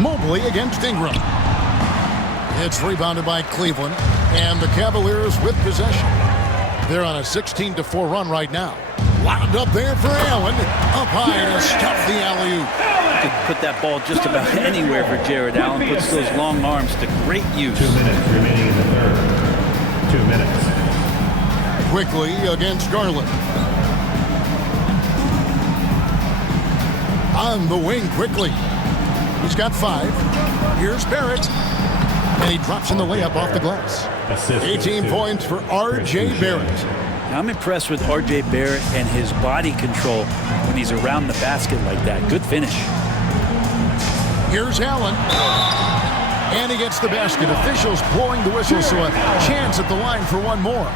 Mobley against Ingram. It's rebounded by Cleveland. And the Cavaliers with possession. They're on a 16-4 run right now. Lobbed up there for Allen. Up high to stuff the alley-oop. Could put that ball just about anywhere for Jared Allen. Puts those long arms to great use. 2 minutes remaining in the third. 2 minutes. Quickly against Garland. On the wing quickly. He's got 5. Here's Barrett. And he drops in the layup off the glass. 18 points for R.J. Barrett. I'm impressed with R.J. Barrett and his body control when he's around the basket like that. Good finish. Here's Allen. And he gets the basket. Officials blowing the whistle, so a chance at the line for one more.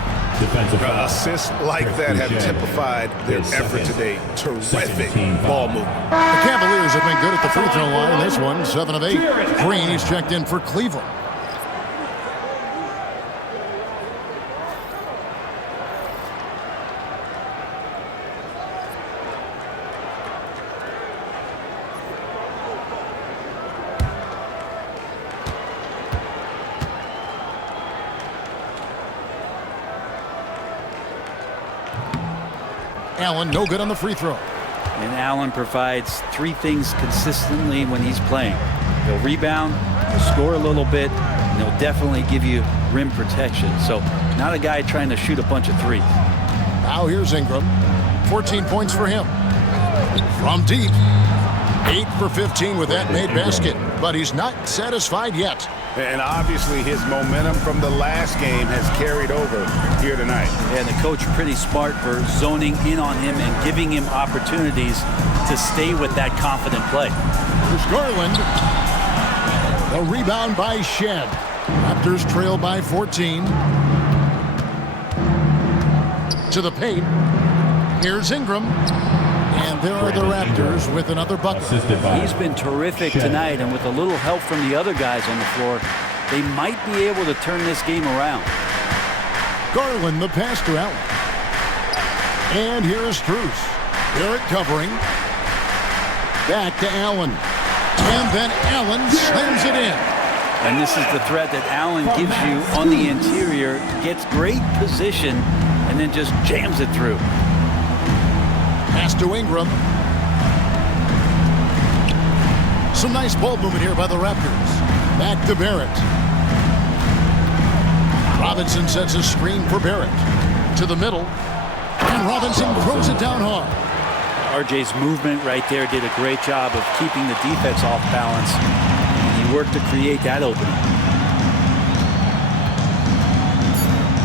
Assists like that have typified their effort today. Terrific ball movement. The Cavaliers have been good at the free throw line. This one, 7 of 8. Green, he's checked in for Cleveland. Allen, no good on the free throw. And Allen provides 3 things consistently when he's playing. He'll rebound, he'll score a little bit, and he'll definitely give you rim protection. So not a guy trying to shoot a bunch of threes. Now here's Ingram. 14 points for him. From deep. 8 for 15 with that made basket. But he's not satisfied yet. And obviously his momentum from the last game has carried over here tonight. And the coach pretty smart for zoning in on him and giving him opportunities to stay with that confident play. There's Garland. The rebound by Shed. Raptors trail by 14. To the paint. Here's Ingram. And there are the Raptors with another bucket. He's been terrific tonight, and with a little help from the other guys on the floor, they might be able to turn this game around. Garland, the pass to Allen. And here's Strus. Barrett covering. Back to Allen. And then Allen slams it in. And this is the threat that Allen gives you on the interior. Gets great position and then just jams it through. Pass to Ingram. Some nice ball movement here by the Raptors. Back to Barrett. Robinson sets a screen for Barrett. To the middle. And Robinson throws it down hard. RJ's movement right there did a great job of keeping the defense off balance. He worked to create that opening.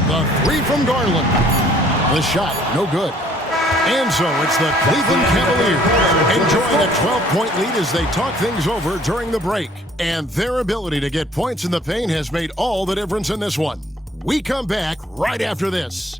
The three from Garland. The shot, no good. And so it's the Cleveland Cavaliers enjoying a 12-point lead as they talk things over during the break. And their ability to get points in the paint has made all the difference in this one. We come back right after this.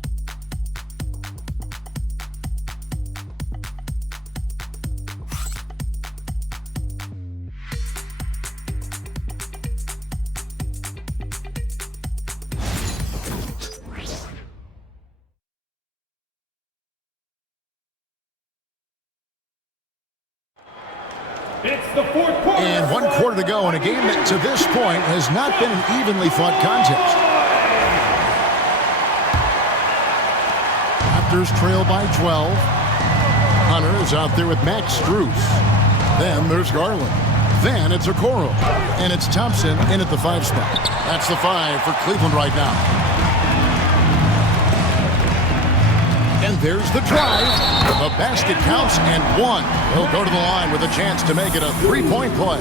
It's the fourth quarter. And 1 quarter to go in a game that to this point has not been an evenly fought contest. Raptors trail by 12. Hunter is out there with Max Strus. Then there's Garland. Then it's Okoro. And it's Thompson in at the 5 spot. That's the 5 for Cleveland right now. And there's the drive. The basket counts and 1. He'll go to the line with a chance to make it a 3-point play.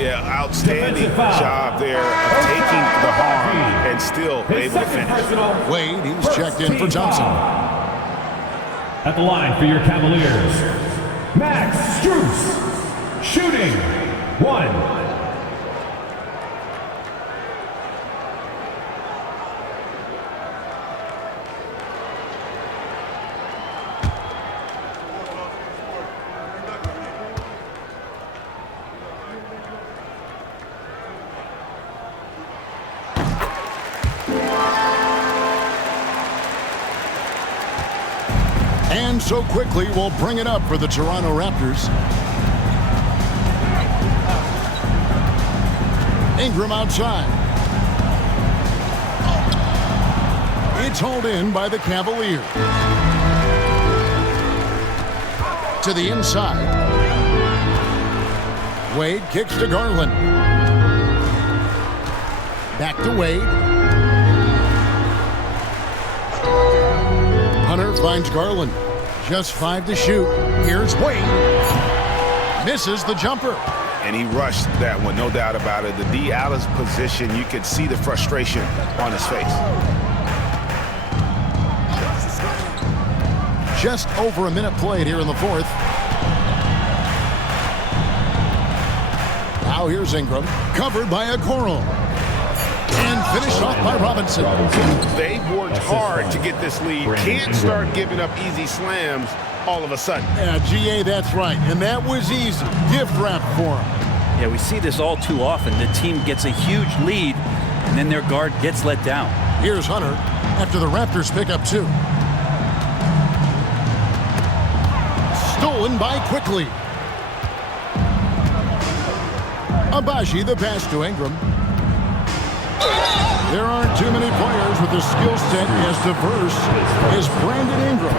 Yeah, outstanding job there of taking the harm and still able to finish. Wade, he's checked in for Thompson. At the line for your Cavaliers, Max Strus. Shooting 1. And so quickly, we'll bring it up for the Toronto Raptors. Ingram outside. It's hauled in by the Cavaliers. To the inside. Wade kicks to Garland. Back to Wade. Hunter finds Garland. Just 5 to shoot. Here's Wade. Misses the jumper. And he rushed that one, no doubt about it. The D. Allen's position, you could see the frustration on his face. Just over a minute played here in the 4th. Now here's Ingram. Covered by Okoro. And finished off by Robinson. They worked hard to get this lead. Can't start giving up easy slams all of a sudden. Yeah, GA, that's right. And that was easy. Gift wrap for him. Yeah, we see this all too often. The team gets a huge lead, and then their guard gets let down. Here's Hunter after the Raptors pick up 2. Stolen by Quickly. Abaji, the pass to Ingram. There aren't too many players with a skill set as diverse as Brandon Ingram.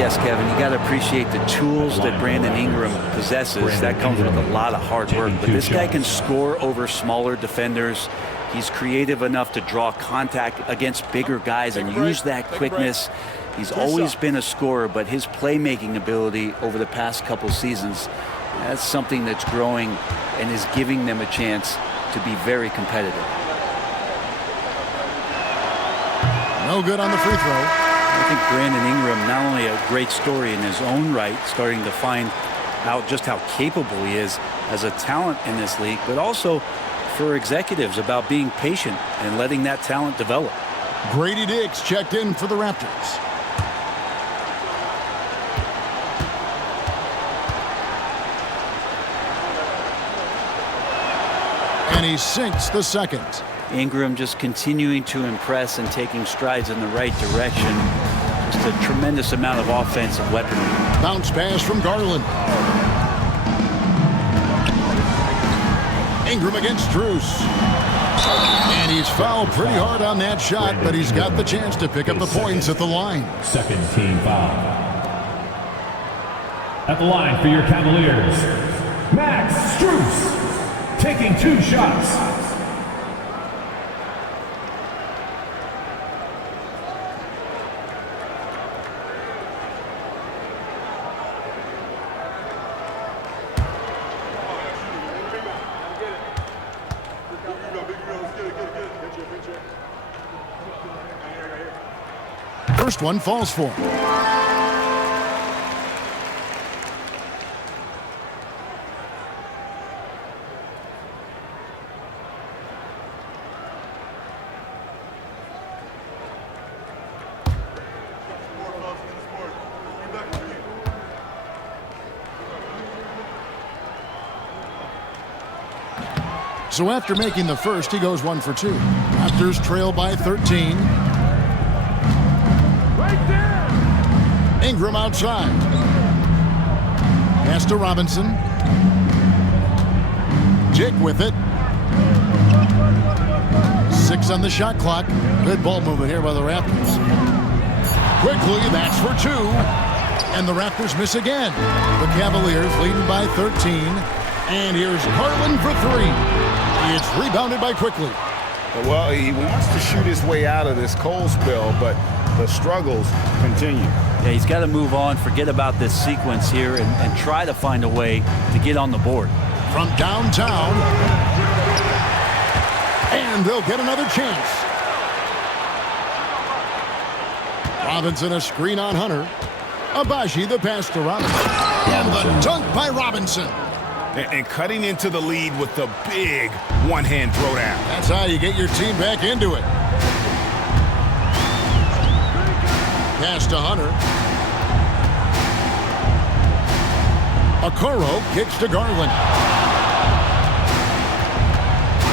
Yes, Kevin, you got to appreciate the tools that Brandon Ingram possesses. That comes with a lot of hard work. But this guy can score over smaller defenders. He's creative enough to draw contact against bigger guys and use that quickness. He's always been a scorer, but his playmaking ability over the past couple seasons, that's something that's growing and is giving them a chance to be very competitive. No good on the free throw. I think Brandon Ingram, not only a great story in his own right, starting to find out just how capable he is as a talent in this league, but also for executives about being patient and letting that talent develop. Grady Diggs checked in for the Raptors. And he sinks the second. Ingram just continuing to impress and taking strides in the right direction. Just a tremendous amount of offensive weaponry. Bounce pass from Garland. Ingram against Strus. And he's fouled pretty hard on that shot, but he's got the chance to pick up the points at the line. Second team foul. At the line for your Cavaliers, Max Strus, taking 2 shots. First one falls for him. So after making the first, he goes 1 for 2. Raptors trail by 13. Ingram outside. Pass to Robinson. Jake with it. 6 on the shot clock. Good ball movement here by the Raptors. Quickly, that's for 2. And the Raptors miss again. The Cavaliers leading by 13. And here's Garland for 3. It's rebounded by Quickly. Well, he wants to shoot his way out of this cold spell, but the struggles continue. Yeah, he's got to move on, forget about this sequence here, and try to find a way to get on the board. From downtown. And they'll get another chance. Robinson a screen on Hunter. Abaji the pass to Robinson. And the dunk by Robinson. And cutting into the lead with the big one-hand throwdown. That's how you get your team back into it. Pass to Hunter. Okoro kicks to Garland.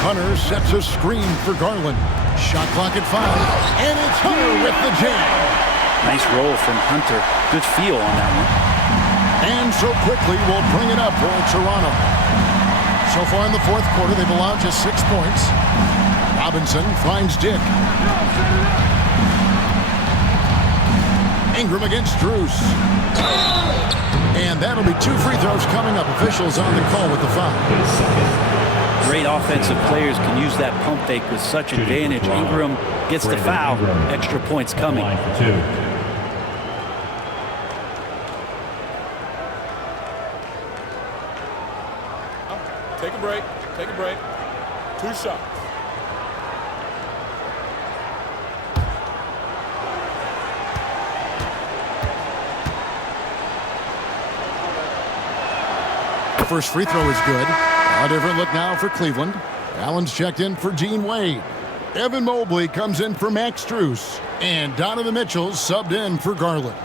Hunter sets a screen for Garland. Shot clock at 5. And it's Hunter with the jam. Nice roll from Hunter. Good feel on that one. And so Quickly will bring it up for Toronto. So far in the fourth quarter, they've allowed just 6 points. Robinson finds Dick. Ingram against Strus. And that'll be 2 free throws coming up. Officials on the call with the foul. Great offensive players can use that pump fake with such advantage. Ingram gets the foul. Extra points coming. Take a break. Take a break. 2 shots. The first free throw is good. A different look now for Cleveland. Allen's checked in for Gene Wade. Evan Mobley comes in for Max Strus. And Donovan Mitchell subbed in for Garland.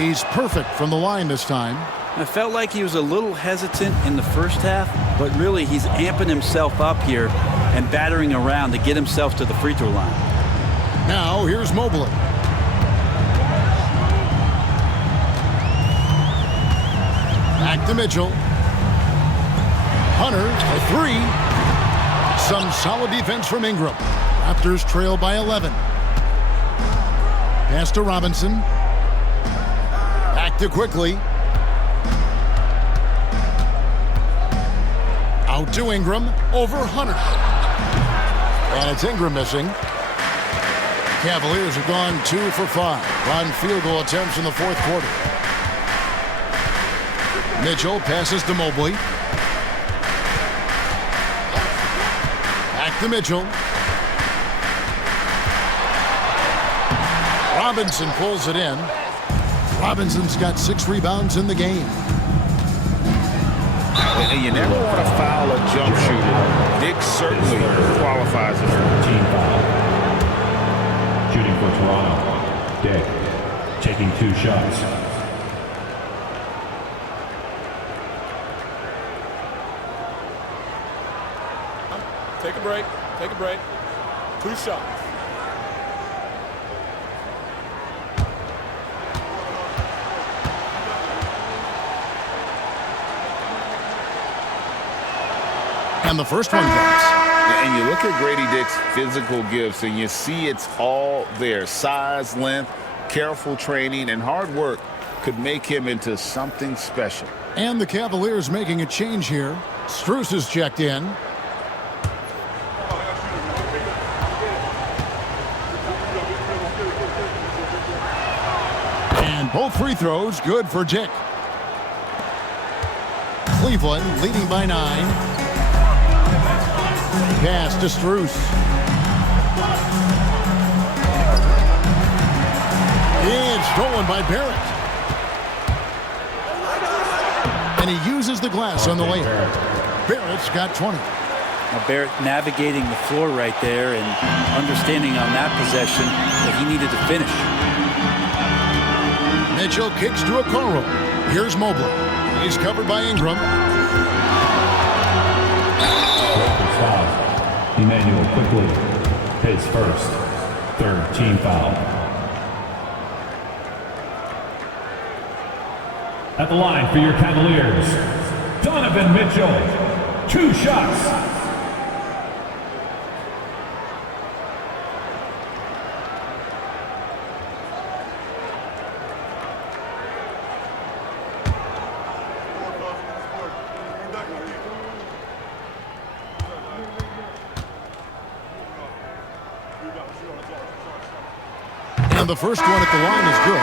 He's perfect from the line this time. I felt like he was a little hesitant in the first half, but really he's amping himself up here and battering around to get himself to the free throw line. Now here's Mobley. Back to Mitchell. Hunter for 3. Some solid defense from Ingram. Raptors trail by 11. Pass to Robinson. Back to Quickly. Out to Ingram. Over Hunter. And it's Ingram missing. Cavaliers have gone 2 for 5 on field goal attempts in the fourth quarter. Mitchell passes to Mobley. Back to Mitchell. Robinson pulls it in. Robinson's got 6 rebounds in the game. And you never want to foul a jump shooter. Dick certainly qualifies as a team foul. Shooting for Toronto, Dick, taking 2 shots. Take a break. Take a break. 2 shots. And the first one goes. And you look at Grady Dick's physical gifts, and you see it's all there. Size, length, careful training, and hard work could make him into something special. And the Cavaliers making a change here. Strus is checked in. And both free throws good for Dick. Cleveland leading by 9. Pass to Strus. It's stolen by Barrett. And he uses the glass on the layup. Barrett's got 20. Now Barrett navigating the floor right there and understanding on that possession that he needed to finish. Mitchell kicks to Okoro. Here's Mobley. He's covered by Ingram. Emmanuel quickly, his first, 3rd team foul. At the line for your Cavaliers, Donovan Mitchell, 2 shots. And the first one at the line is good.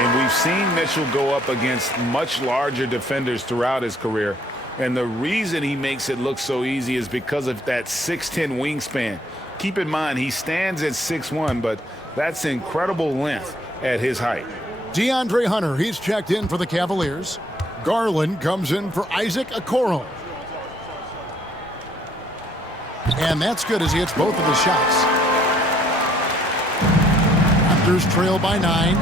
And we've seen Mitchell go up against much larger defenders throughout his career. And the reason he makes it look so easy is because of that 6'10" wingspan. Keep in mind, he stands at 6'1", but that's incredible length at his height. DeAndre Hunter, he's checked in for the Cavaliers. Garland comes in for Isaac Okoro. And that's good as he hits both of his shots. Raptors trail by 9.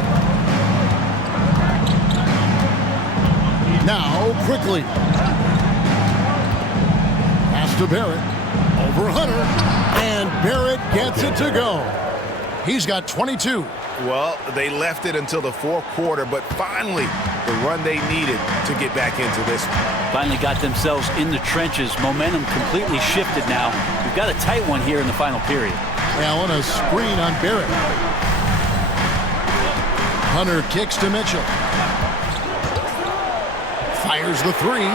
Now, quickly. Pass to Barrett. Over Hunter. And Barrett gets it to go. He's got 22. Well, they left it until the fourth quarter, but finally, the run they needed to get back into this one. Finally got themselves in the trenches. Momentum completely shifted now. We've got a tight one here in the final period. Allen, a screen on Barrett. Hunter kicks to Mitchell. Fires the 3.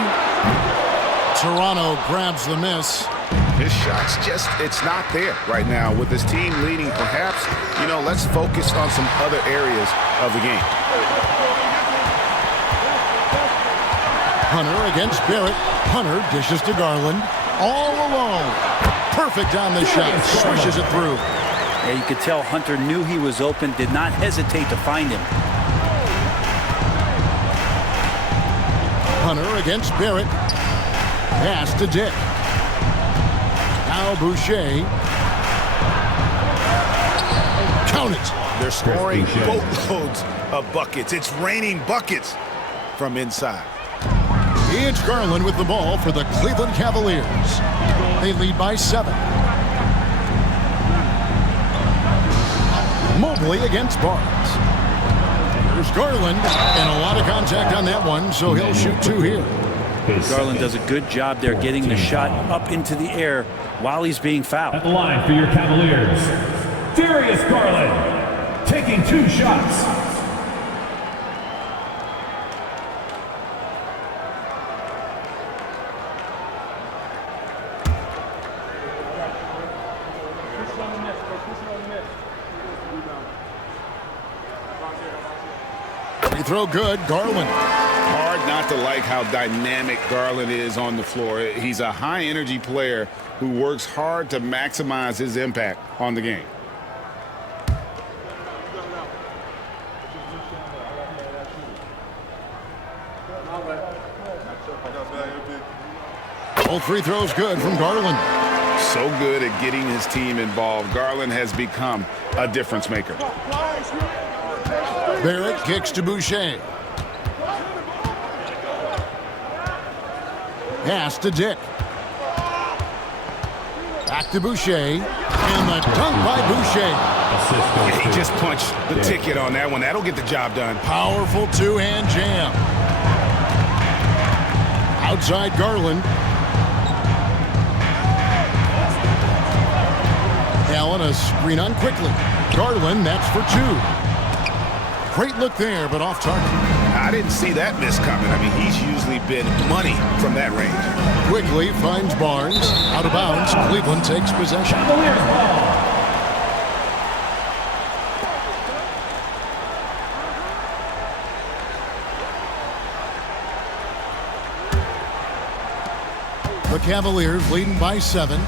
Toronto grabs the miss. His shot's just, it's not there right now. With his team leading, perhaps, let's focus on some other areas of the game. Hunter against Barrett. Hunter dishes to Garland. All alone. Perfect on the shot. Swishes it through. Yeah, you could tell Hunter knew he was open, did not hesitate to find him. Hunter against Barrett. Pass to Dick. Now Boucher. Count it. They're scoring boatloads of buckets. It's raining buckets from inside. It's Garland with the ball for the Cleveland Cavaliers. They lead by 7. Mobley against Barnes. There's Garland, and a lot of contact on that one, so he'll shoot 2 here. Garland does a good job there getting the shot up into the air while he's being fouled. At the line for your Cavaliers, Darius Garland, taking 2 shots. Free throw good, Garland. Hard not to like how dynamic Garland is on the floor. He's a high-energy player who works hard to maximize his impact on the game. All free throws good from Garland. So good at getting his team involved. Garland has become a difference maker. Barrett kicks to Boucher. Pass to Dick. Back to Boucher. And the dunk by Boucher. Yeah, he just punched the ticket on that one. That'll get the job done. Powerful two-hand jam. Outside Garland. Allen a screen on quickly. Garland, that's for two. Great look there, but off target. I didn't see that miss coming. I mean, he's usually been money from that range. Quickly finds Barnes. Out of bounds. Cleveland takes possession. The Cavaliers leading by 7.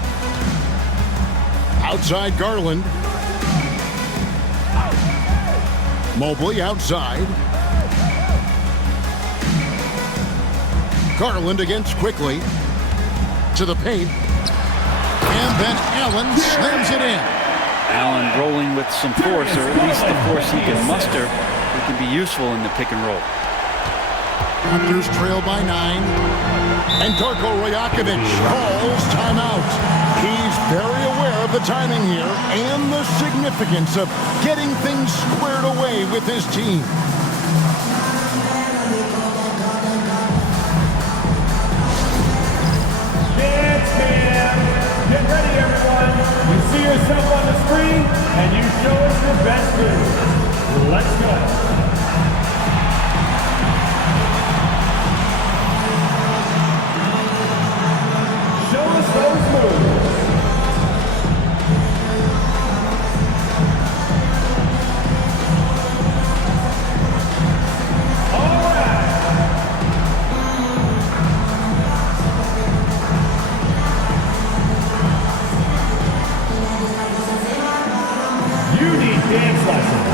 Outside Garland. Mobley outside. Garland against quickly. To the paint. And then Allen slams it in. Allen rolling with some force, or at least the force he can muster. He can be useful in the pick and roll. Raptors trail by 9. And Darko Rajakovic calls timeout. He's very aware of the timing here and the significance of getting things squared away with his team. Dance cam. Get ready, everyone. You see yourself on the screen, and you show us your best move. Let's go. Those moves. All right. You need dance lessons.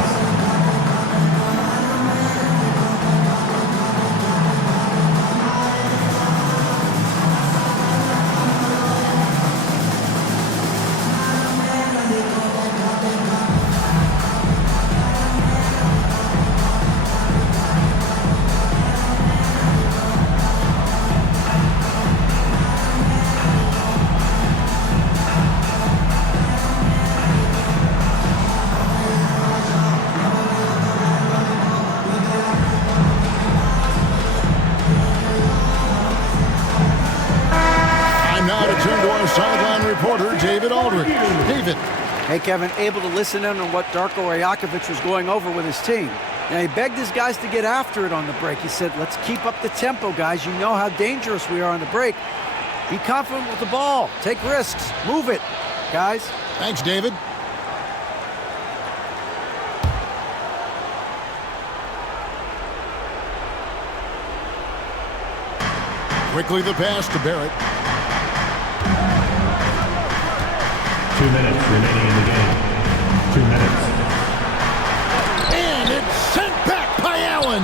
David. Hey, Kevin, able to listen in on what Darko Rajakovic was going over with his team. Now, he begged his guys to get after it on the break. He said, let's keep up the tempo, guys. You know how dangerous we are on the break. Be confident with the ball. Take risks. Move it, guys. Thanks, David. Quickly the pass to Barrett. 2 minutes remaining in the game. 2 minutes. And it's sent back by Allen.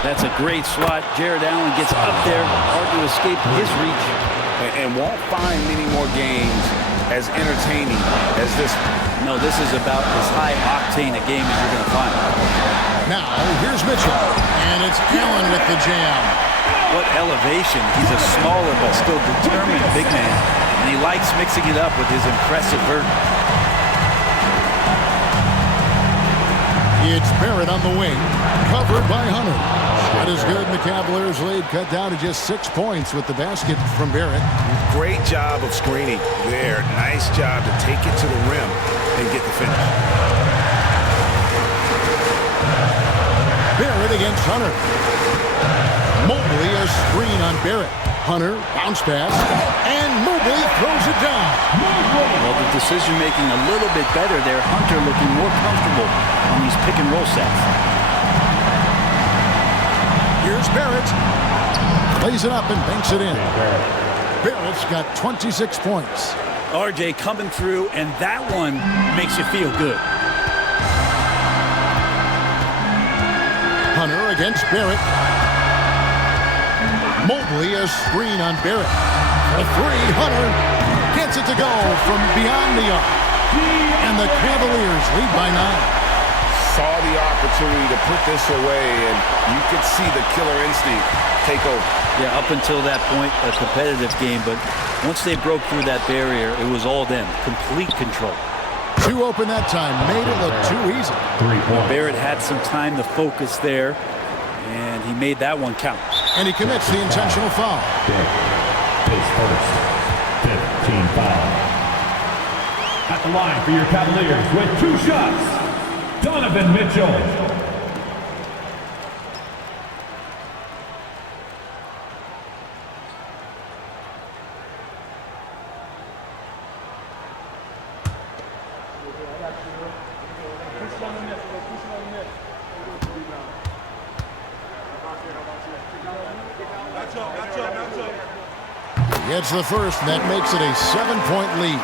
That's a great slot. Jared Allen gets up there, hard to escape his reach. And won't find many more games as entertaining as this. No, this is about as high octane a game as you're going to find. Now, here's Mitchell. And it's Allen with the jam. What elevation. He's a smaller but still determined big man. And he likes mixing it up with his impressive vert. It's Barrett on the wing, covered by Hunter. Shot is good, and the Cavaliers lead cut down to just 6 points with the basket from Barrett. Great job of screening there. Nice job to take it to the rim and get the finish. Barrett against Hunter. Mobley a screen on Barrett. Hunter, bounce pass, and Mobley throws it down. Well, the decision making a little bit better there. Hunter looking more comfortable on these pick and roll sets. Here's Barrett. Plays it up and banks it in. Barrett's got 26 points. RJ coming through, and that one makes you feel good. Hunter against Barrett. Mobley a screen on Barrett. For three, Hunter gets it to go from beyond the arc. And the Cavaliers lead by 9. Saw the opportunity to put this away, and you could see the killer instinct take over. Yeah, up until that point, a competitive game, but once they broke through that barrier, it was all them. Complete control. Two open that time, made it look too easy. Barrett had some time to focus there, and he made that one count. And he commits the intentional foul. His first 15 foul. At the line for your Cavaliers with 2 shots, Donovan Mitchell. He gets the first, and that makes it a 7-point lead.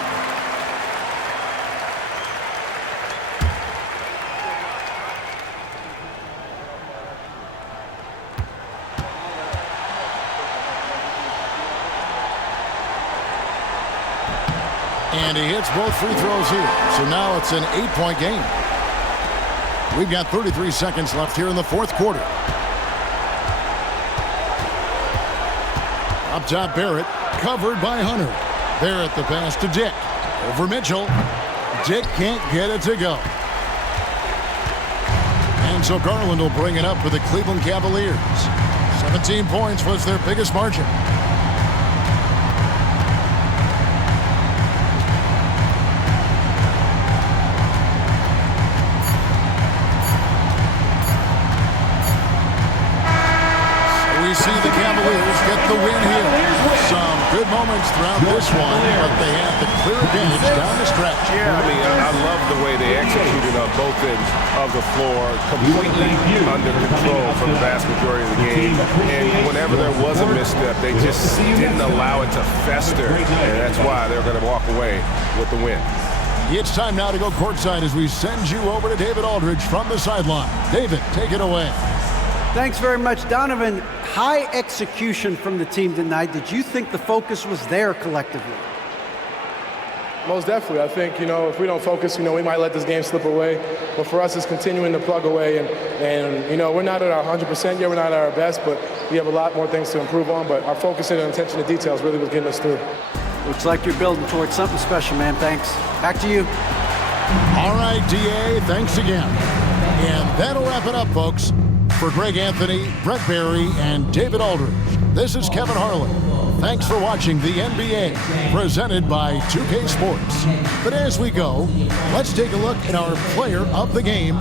And he hits both free throws here. So now it's an 8-point game. We've got 33 seconds left here in the fourth quarter. Up top, Barrett, covered by Hunter. Barrett the pass to Dick. Over Mitchell. Dick can't get it to go. And so Garland will bring it up for the Cleveland Cavaliers. 17 points was their biggest margin. We see the Cavaliers get the win here. Some good moments throughout this one, but they have the clear advantage down the stretch. Yeah, I mean, I love the way they executed on both ends of the floor, completely under control for the vast majority of the game. And whenever there was a misstep, they just didn't allow it to fester, and that's why they're going to walk away with the win. It's time now to go courtside as we send you over to David Aldridge from the sideline. David, take it away. Thanks very much, Donovan. High execution from the team tonight. Did you think the focus was there collectively? Most definitely. I think, if we don't focus, we might let this game slip away. But for us, it's continuing to plug away. And we're not at our 100% yet. We're not at our best, but we have a lot more things to improve on. But our focus and attention to details really was getting us through. Looks like you're building towards something special, man. Thanks. Back to you. All right, DA, thanks again. And that'll wrap it up, folks. For Greg Anthony, Brett Barry, and David Aldridge, this is Kevin Harlan. Thanks for watching the NBA, presented by 2K Sports. But as we go, let's take a look at our player of the game,